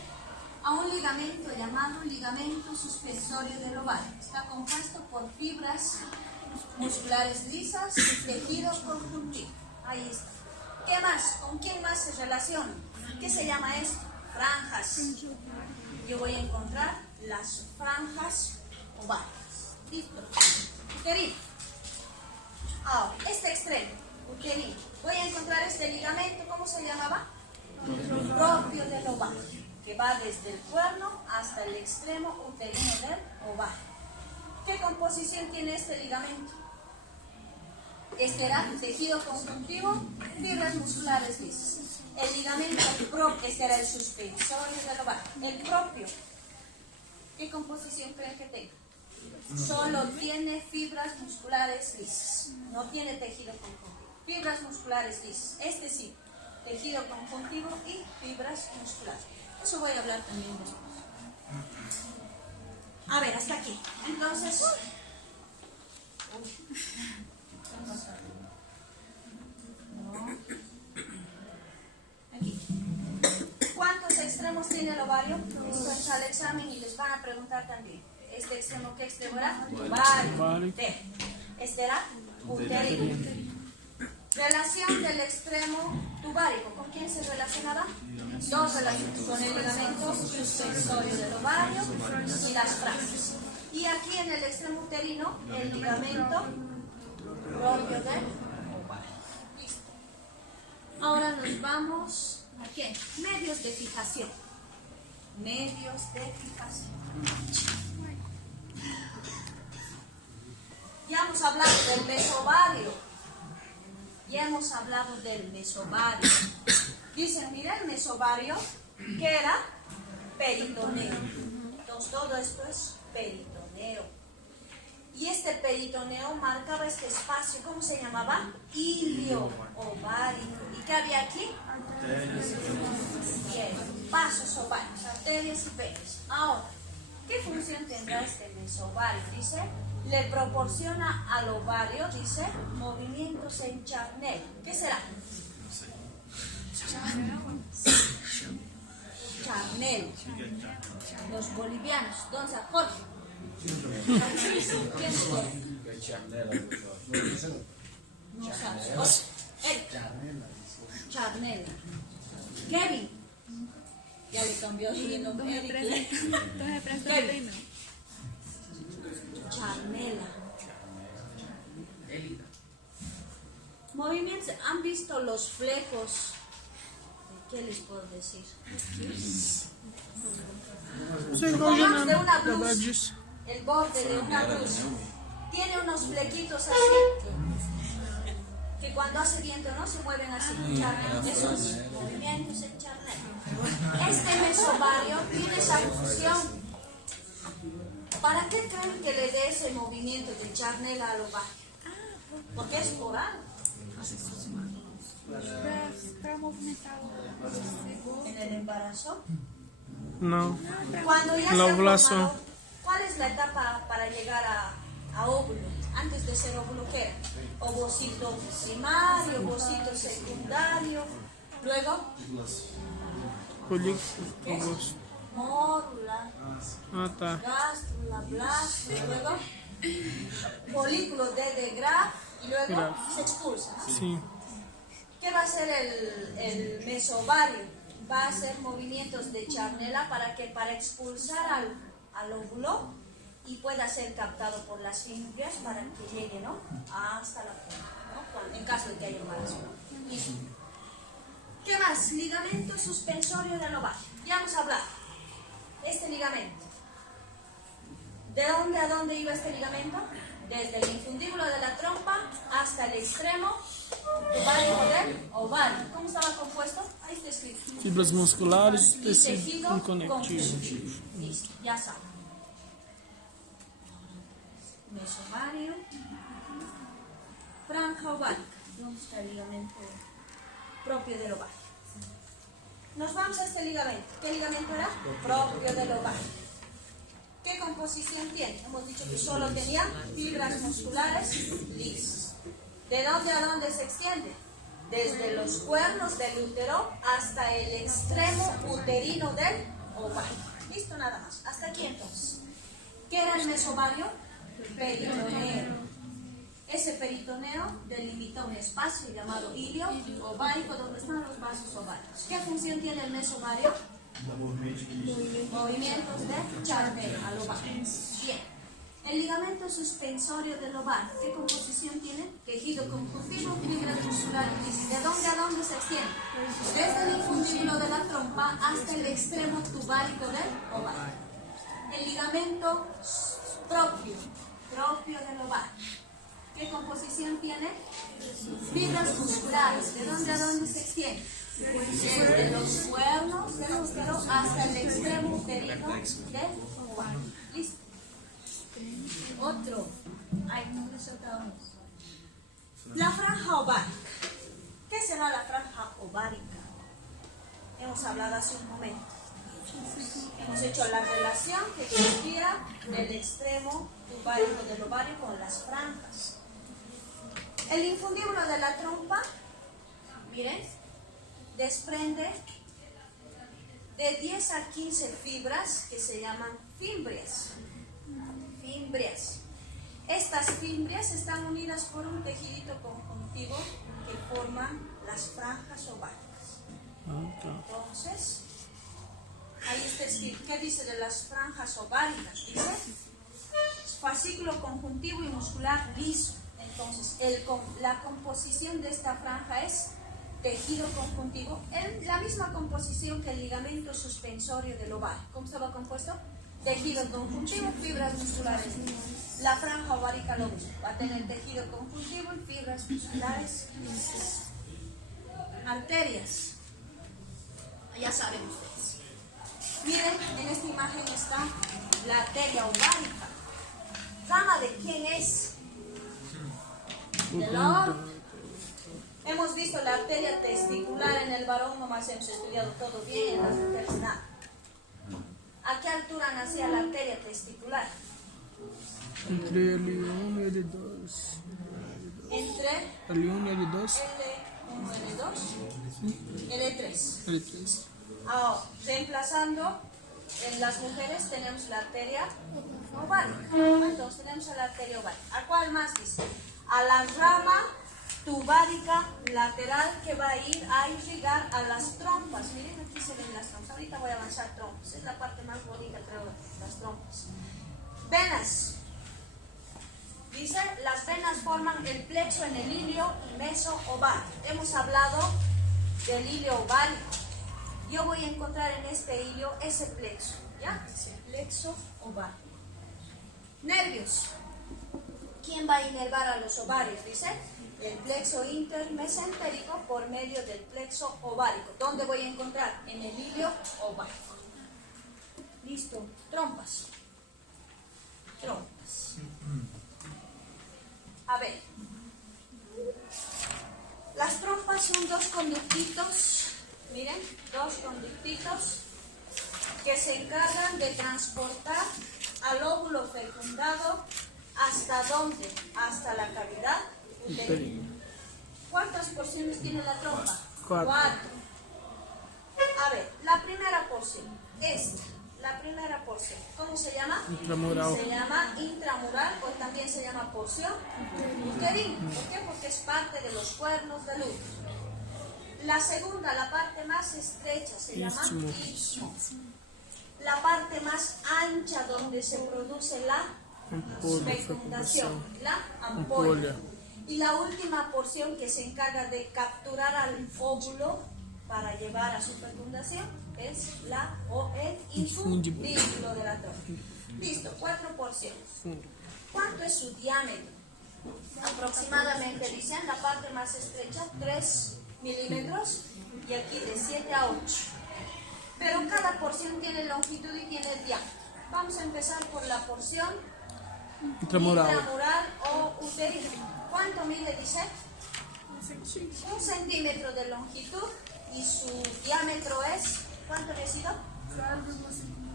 a un ligamento llamado ligamento suspensorio del ovario. Está compuesto por fibras musculares lisas y tejido conjuntivo. Ahí está. ¿Qué más? ¿Con quién más se relaciona? ¿Qué se llama esto? Franjas. Yo voy a encontrar las franjas ovarias. Listo. Uterino. Ahora, este extremo, uterino. Voy a encontrar este ligamento, ¿cómo se llamaba? Propio del ovario, que va desde el cuerno hasta el extremo uterino del ovario. ¿Qué composición tiene este ligamento? Este era tejido conjuntivo, fibras musculares lisas. El ligamento propio, este era el suspensorio del ovario. El propio, ¿qué composición creen que tenga? Solo tiene fibras musculares lisas, no tiene tejido conjuntivo. Fibras musculares lisas, este sí, tejido conjuntivo y fibras musculares. Eso voy a hablar también después. A ver, hasta aquí. Entonces, aquí. ¿Cuántos extremos tiene el ovario? Esto es al examen y les van a preguntar también. ¿Este extremo qué extremo era? Ovario. Este era uterino. Relación del extremo tubárico. ¿Con quién se relacionaba? Dos relaciones. Con el ligamento suspensorio del ovario y las franjas. Y aquí en el extremo uterino, el ligamento propio del ovario. Listo. Ahora nos vamos a ¿qué? Medios de fijación. Medios de fijación. Ya hemos hablado del mesovario. Ya hemos hablado del mesovario. Dicen, mira el mesovario, que era peritoneo. Entonces todo esto es peritoneo. Y este peritoneo marcaba este espacio, ¿cómo se llamaba? Ilio ovárico. ¿Y qué había aquí? Bien, vasos ovarios, arterias y venas. Ahora, ¿qué función tendrá este mesovario? Dice, le proporciona al ovario, dice, movimientos en Charnel. ¿Qué será? Charnel. Los bolivianos. ¿Dónde está Jorge? ¿Quién es Jorge? No sabes. Charnel. Kevin. Ya le cambió el nombre. Kevin. Charnela. Movimientos. ¿Han visto los flecos? ¿Qué les puedo decir? Pongamos de una blusa. El borde de una blusa. Tiene unos flequitos así. Que cuando hace viento no se mueven así. Esos movimientos en charnela. Este mesovario tiene esa función. ¿Para qué creen que le dé ese movimiento de charnela al ovario? Porque es oral. Para movimentar ¿En el embarazo? No. Cuando ya La se ha ovulación. formado, ¿cuál es la etapa para llegar a óvulo? Antes de ser óvulo, ¿qué era? Ovocito primario, ovocito secundario. Luego, mórula, gástrula, blastula. Luego, folículo de Graf y luego se expulsa. Sí. ¿Qué va a hacer el mesovario? Va a hacer movimientos de charnela para expulsar al óvulo y pueda ser captado por las fibras para que llegue, ¿no?, hasta la punta, ¿no?, en caso de que haya embarazo. Listo. ¿Qué más? Ligamento suspensorio del ovario. Ya hemos hablado. Este ligamento. ¿De dónde a dónde iba este ligamento? desde el infundíbulo de la trompa hasta el extremo tubálico del ovario. ¿Cómo estaba compuesto? Ahí está escrito. Fibras musculares, Y tecido tejido conectivo. Listo, ya saben. Mesovario, franja ovárica. ¿Dónde está el ligamento propio del ovario? Nos vamos a este ligamento. ¿Qué ligamento era? Propio del ovario. ¿Qué composición tiene? Hemos dicho que solo tenía fibras musculares lisas. ¿De dónde a dónde se extiende? Desde los cuernos del útero hasta el extremo uterino del ovario. Listo, nada más. Hasta aquí entonces. ¿Qué era el mesovario? Peritoneo. Ese peritoneo delimita un espacio llamado ilio ovárico donde están los vasos ováricos. ¿Qué función tiene el mesovario? Movimientos de Charvet al ovario. Bien. El ligamento suspensorio del ovario, ¿qué composición tiene? Tejido conjuntivo, fibras musculares. ¿De dónde a dónde se extiende? Desde el infundíbulo de la trompa hasta el extremo tubálico del ovario. El ligamento propio del ovario. ¿Qué composición tiene? Fibras musculares. ¿De dónde a dónde se extiende? Desde los cuernos del útero hasta el extremo uterino del ovario. ¿Listo? Otro. Ay, no le soltamos. La franja ovárica. ¿Qué será la franja ovárica? Hemos hablado hace un momento. Hemos hecho la relación que existiera del extremo tubálico del ovario con las franjas. El infundíbulo de la trompa, miren, desprende de 10 a 15 fibras que se llaman fimbrias. Fimbrias. Estas fimbrias están unidas por un tejidito conjuntivo que forman las franjas ováricas. Entonces, ahí está escrito. ¿Qué dice de las franjas ováricas? Dice fascículo conjuntivo y muscular liso. Entonces, la composición de esta franja es tejido conjuntivo, la misma composición que el ligamento suspensorio del ovario. ¿Cómo estaba compuesto? Tejido conjuntivo, fibras musculares. La franja ovárica lo mismo. Va a tener tejido conjuntivo y fibras musculares. Arterias. Ya saben ustedes. Miren, en esta imagen está la arteria ovárica. ¿Rama de quién es? Del varón. Hemos visto la arteria testicular en el varón, nomás hemos estudiado todo bien, en las mujeres nada. ¿A qué altura nacía la arteria testicular? Entre L1 y L2. Entre L1 y L2. L1, L2, L3. L3. Ahora, reemplazando, en las mujeres tenemos la arteria ovárica. Entonces tenemos a la arteria ovárica. ¿A cuál más dice? A la rama tubárica lateral que va a ir a irrigar a las trompas. Miren, aquí se ven las trompas. Ahorita voy a avanzar trompas. Es la parte más bonita, creo, las trompas. Venas. Dice, las venas forman el plexo en el ilio meso-ovárico. Hemos hablado del ilio ovárico. Yo voy a encontrar en este ilio ese plexo. ¿Ya? Ese plexo ovárico. Nervios. ¿Quién va a inervar a los ovarios? Dice, el plexo intermesentérico por medio del plexo ovárico. ¿Dónde voy a encontrar? En el ilio ovárico. Listo. Trompas. Trompas. A ver. Las trompas son dos conductitos. Miren, dos conductitos que se encargan de transportar al óvulo fecundado. ¿Hasta dónde? Hasta la cavidad uterina. ¿Cuántas porciones tiene la trompa? 4. A ver, la primera porción. Esta, la primera porción. ¿Cómo se llama? Intramural. Se llama intramural o también se llama porción uterina. ¿Por qué? Porque es parte de los cuernos del útero. La segunda, la parte más estrecha, se llama istmo. La parte más ancha donde se produce la fecundación, la ampolla. Y la última porción que se encarga de capturar al óvulo para llevar a su fecundación es el infundíbulo de la tronca. Listo, 4 porciones. ¿Cuánto es su diámetro? Aproximadamente, dicen, la parte más estrecha, 3 milímetros, y aquí de 7 a 8. Pero cada porción tiene longitud y tiene diámetro. Vamos a empezar por la porción intramural o uterina. ¿Cuánto mide, dice? 1 centímetro de longitud y su diámetro es, ¿cuánto ha sido?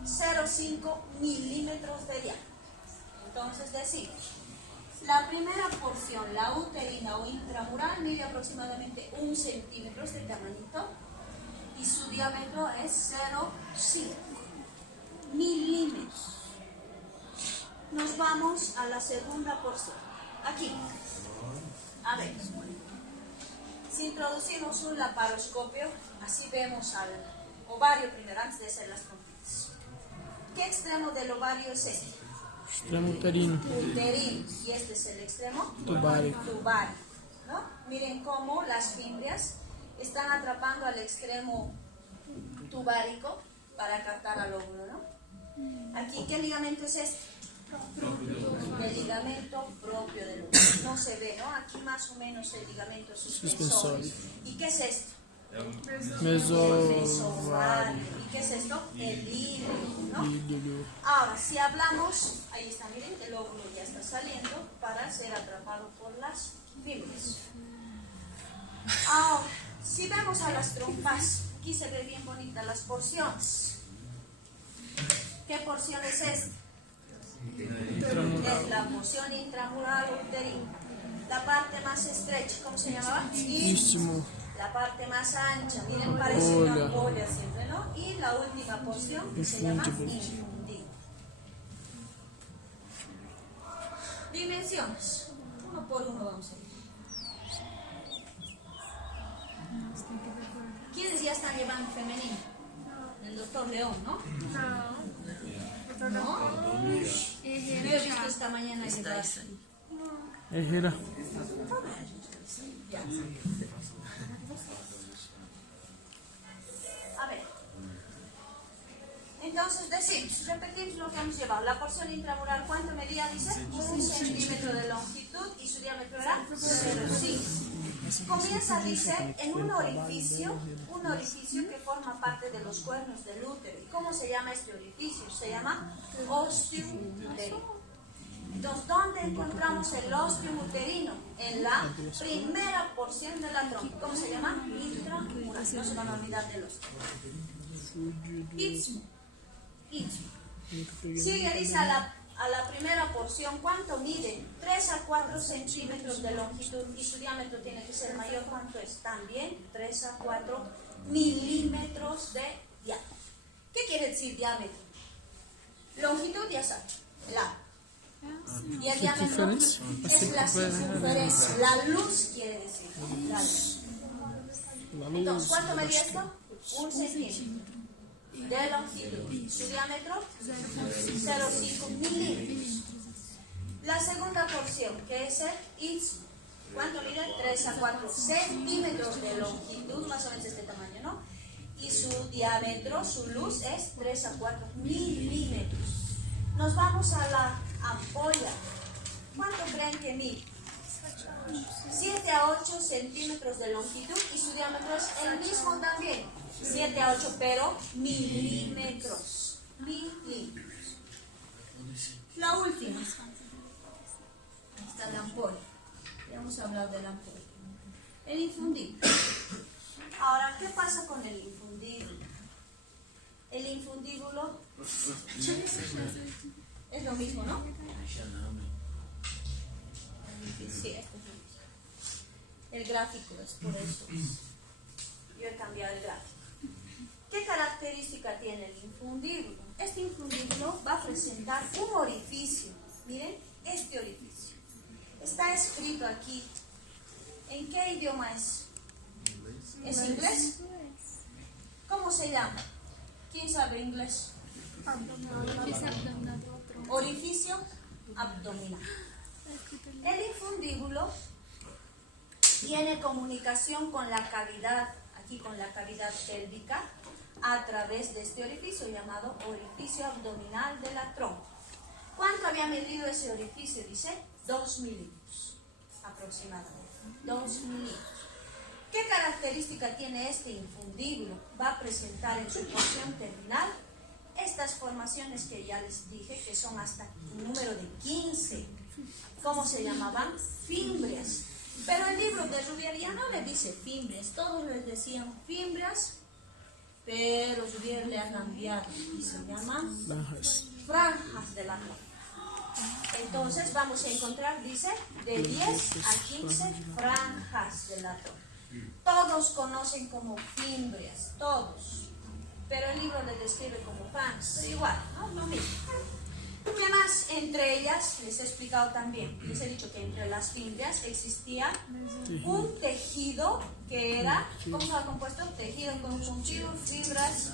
0,5 milímetros de diámetro. Entonces decimos, la primera porción, la uterina o intramural, mide aproximadamente 1 centímetro de tamañito y su diámetro es 0,5 milímetros. Nos vamos a la segunda porción. Aquí. A ver. Si introducimos un laparoscopio, así vemos al ovario primero, antes de hacer las trompitas. ¿Qué extremo del ovario es este? Extremo uterino. Uterino. Y este es el extremo Tubario. tubario, ¿no? Miren cómo las fimbrias están atrapando al extremo tubárico para captar al óvulo, ¿no? Aquí, ¿qué ligamento es este? El ligamento propio del útero. No se ve, ¿no? Aquí más o menos el ligamento suspensorio. ¿Y qué es esto? Mesovario. ¿Y qué es esto? El hilo, ¿no? Ahora, si hablamos, ahí está, miren, el óvulo ya está saliendo para ser atrapado por las fibras. Ahora, si vemos a las trompas, aquí se ve bien bonita las porciones. ¿Qué porción es esta? Es la porción intramural uterina. La parte más estrecha, ¿cómo se llamaba? Istmo. La parte más ancha, miren, parece una ampolla siempre, ¿no? Y la última porción que se llama infundíbulo. Dimensiones. Uno por uno vamos a ir. ¿Quiénes ya están llevando femenino? El doctor León, ¿no? ¿No? Yo he visto esta mañana llevar. Era. A ver. Entonces decimos, repetimos lo que hemos llevado. La porción intramural, ¿cuánto medía? Dice 1 centímetro de longitud y su diámetro era 0,5. Comienza, dice, en un orificio que forma parte de los cuernos del útero. ¿Y cómo se llama este orificio? Se llama ostium uterino. Entonces, ¿dónde encontramos el ostium uterino? En la primera porción de la trompa. ¿Cómo se llama? Intramural. No se van a olvidar del ostium. Istmo. Sigue, dice, a la primera porción, ¿cuánto mide? 3 a 4 centímetros de longitud y su diámetro tiene que ser mayor. ¿Cuánto es? También 3 a 4 milímetros de diámetro. ¿Qué quiere decir diámetro? Longitud, ya saben, la. Y el diámetro es la circunferencia. La luz quiere decir, la luz. Entonces, ¿cuánto medía esto? 1 centímetro de longitud. Su diámetro 0,5 milímetros. La segunda porción, que es el istmo. ¿Cuánto mide? 3 a 4 centímetros de longitud, más o menos este tamaño, ¿no? Y su diámetro, su luz es 3 a 4 milímetros. Nos vamos a la ampolla. ¿Cuánto creen que mide? 7 a 8 centímetros de longitud y su diámetro es el mismo también. 7 a 8, pero milímetros. La última. Ahí está la ampolla. Ya hemos hablado de la ampolla. El infundíbulo. Ahora, ¿qué pasa con el infundíbulo? El infundíbulo es lo mismo, ¿no? Sí, esto es lo mismo. El gráfico es por eso. Yo he cambiado el gráfico. ¿Qué característica tiene el infundíbulo? Este infundíbulo va a presentar un orificio. Miren, este orificio. Está escrito aquí. ¿En qué idioma es? ¿Es inglés? ¿Cómo se llama? ¿Quién sabe inglés? Orificio abdominal. El infundíbulo tiene comunicación con la cavidad. Aquí aquí con la cavidad pélvica a través de este orificio llamado orificio abdominal de la trompa. ¿Cuánto había medido ese orificio? Dice 2 milímetros aproximadamente. 2 milímetros. ¿Qué característica tiene este infundíbulo? Va a presentar en su porción terminal estas formaciones que ya les dije, que son hasta un número de 15. ¿Cómo se llamaban? Fimbrias. Pero el libro de Rubier ya no le dice fimbrias, todos les decían fimbrias, pero Rubier le ha cambiado y se llaman franjas de la trompa. Entonces vamos a encontrar, dice, de 10 a 15 franjas de la trompa. Todos conocen como fimbrias, todos. Pero el libro les describe como franjas, pero igual, ¿no? Lo mismo. ¿Qué más? Entre ellas, les he explicado también, les he dicho que entre las fimbrias existía un tejido que era, ¿cómo estaba compuesto? Tejido conjuntivo, fibras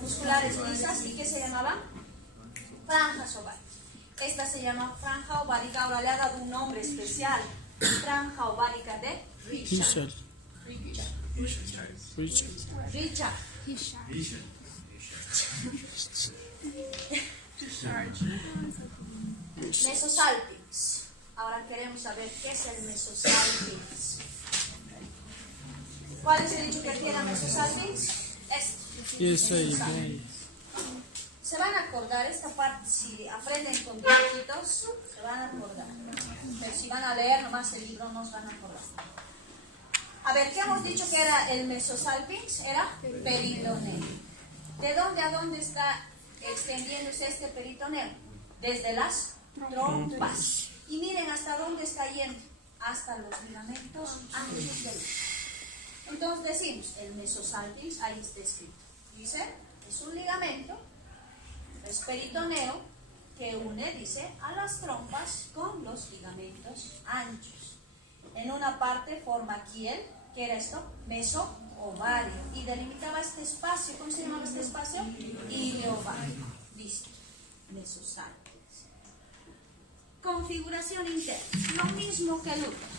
musculares lisas, ¿y qué se llamaban? Franjas ováricas. Esta se llama franja ovárica, ahora le ha dado un nombre especial, franja ovárica de Richard. Mesosalpinx. Ahora queremos saber qué es el mesosalpinx. ¿Cuál es el dicho que aquí era mesosalpinx? Este. Se van a acordar esta parte, si aprenden con dibujitos, se van a acordar. Pero si van a leer nomás el libro, no se van a acordar. A ver, ¿qué hemos dicho que era el mesosalpinx? Era peritoneo. ¿De dónde a dónde está extendiéndose este peritoneo? Desde las trompas. Y miren hasta dónde está yendo. Hasta los ligamentos anchos del. Entonces decimos, el mesosalpinx, ahí está escrito. Dice, es un ligamento, es peritoneo, que une, dice, a las trompas con los ligamentos anchos. En una parte forma aquí el, ¿qué era esto? Meso-ovario. Y delimitaba este espacio, ¿cómo se llamaba este espacio? Ileovario. Listo. Mesosalpinx. Configuración interna. Lo mismo que el útero.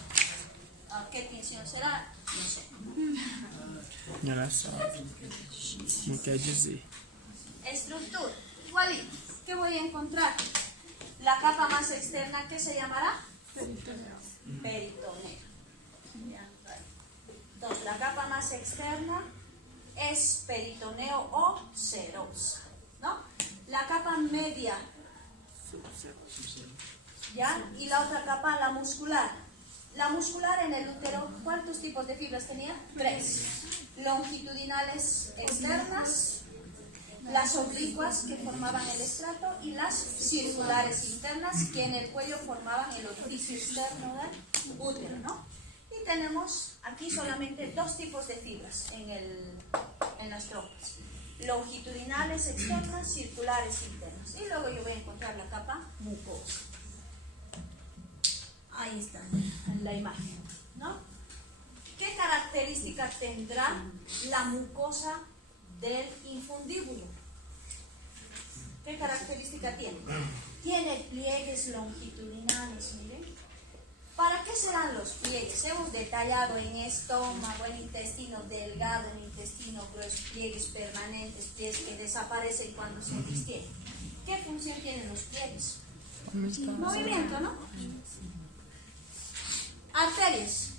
¿Qué tensión será? No sé. Ela sabe. Não quer dizer. Estructura. Igualito. ¿Qué voy a encontrar? La capa más externa, ¿qué se llamará? Peritoneo. Entonces, la capa más externa es peritoneo o serosa, ¿no? La capa media, ¿ya? Y la otra capa, la muscular. La muscular en el útero, ¿cuántos tipos de fibras tenía? 3. Longitudinales externas, las oblicuas que formaban el estrato y las circulares internas que en el cuello formaban el orificio externo del útero, ¿no? Y tenemos aquí solamente 2 tipos de fibras en las trompas. Longitudinales externas, circulares internas. Y luego yo voy a encontrar la capa mucosa. Ahí está, en la imagen, ¿no? ¿Qué característica tendrá la mucosa del infundíbulo? ¿Qué característica tiene? Tiene pliegues longitudinales, miren. ¿Para qué serán los pliegues? Hemos detallado en estómago, en intestino delgado, en intestino grueso, pliegues permanentes, pliegues que desaparecen cuando se distienden. ¿Qué función tienen los pliegues? Movimiento, ¿no? Arterias.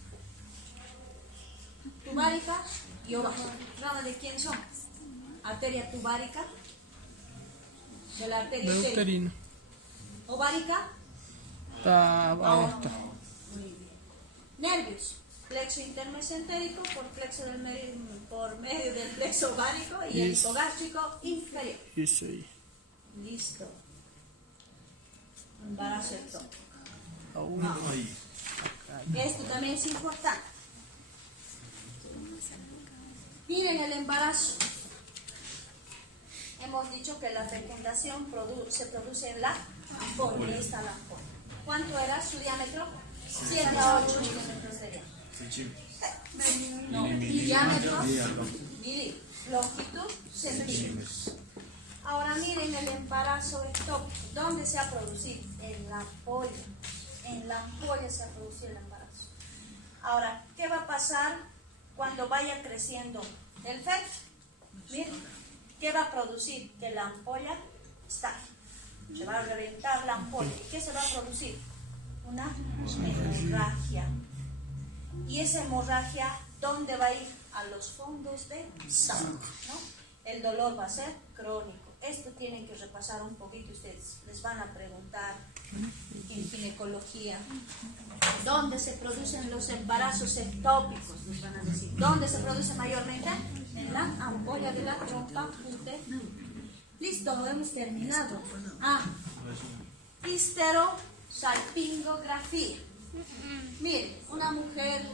Tubárica y ovárica. ¿Nada de quién son? Arteria tubárica. De la arteria Meu uterino. ovárica. Tá aorta. Muy bien. Nervios. Plexo intermesentérico por medio del plexo ovárico y el hipogástrico inferior. Isso aí. Listo. Embarazo ectópico. Esto también es importante. Miren el embarazo. Hemos dicho que la fecundación se produce en la ampolla. Ahí está la ampolla. ¿Cuánto era su diámetro? 7 a 8 milímetros de diámetro. No, diámetro, milímetros. Longitud, centímetros. Ahora miren el embarazo ectópico. ¿Dónde se ha producido? En la ampolla. En la ampolla se ha producido el embarazo. Ahora, ¿qué va a pasar cuando vaya creciendo el feto, miren, ¿qué va a producir? Que la ampolla estalle. Se va a reventar la ampolla. ¿Y qué se va a producir? Una hemorragia. Y esa hemorragia, ¿dónde va a ir? A los fondos de sangre, ¿no? El dolor va a ser crónico. Esto tienen que repasar un poquito ustedes. Les van a preguntar en ginecología dónde se producen los embarazos ectópicos, les van a decir. ¿Dónde se produce mayormente? En la ampolla de la trompa uterina. Listo, hemos terminado. Histerosalpingografía. Miren, una mujer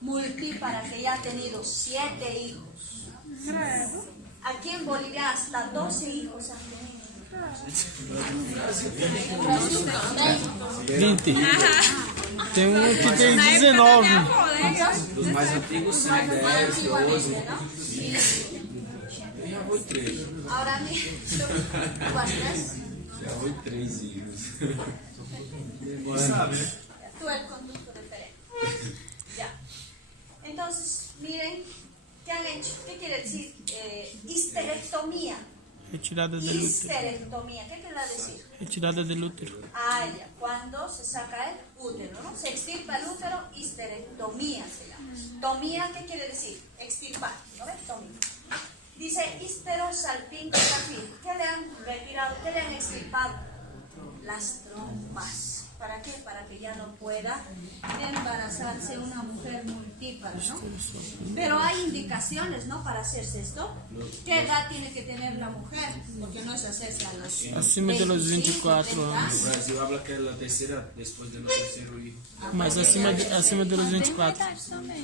multípara que ya ha tenido 7 hijos. Aquí en Bolivia hasta 12 hijos han tenido. 20. Tem um que tem 19. Dos mais antigos, sim, 10, 12. Já foi 3. Ahora mismo, ¿cuántas? Já foi 3 hijos. Tú el conducto referente. Ya. Entonces, miren, ¿qué han hecho? ¿Qué quiere decir? Histerectomía. Retirada del útero. Histerectomía, ¿qué quiere decir? Retirada del útero. Ya, cuando se saca el útero, ¿no? Se extirpa el útero, histerectomía se llama. Tomía, ¿qué quiere decir? Extirpar, ¿no ves? Tomía. Dice histerosalpingografía. ¿Qué le han retirado? ¿Qué le han extirpado? Las trompas. ¿Para qué? Para que ya no pueda embarazarse una mujer multípara, ¿no? Pero hay indicaciones, ¿no? Para hacerse esto. ¿Qué edad tiene que tener la mujer? Porque no es hacerse a los Acima de los 24 anos. No Brasil habla que é a terceira, depois do terceiro hijo. Mas acima de los 24.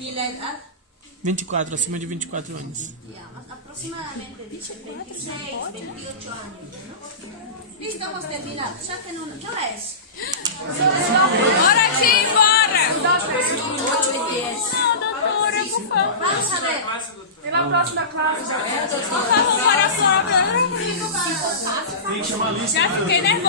¿Y la edad? 24, acima de 24 anos. Ya, aproximadamente dice 26, 28 años, ¿no? Listo, hemos terminado. Saquen una. ¿Qué hora es? Bora, Tim, bora! 8 y 10. Não, doutora, por favor. Vamos a ver. Pela próxima classe. Por favor, bora fora. Tem que chamar a lista. Já fiquei nervosa.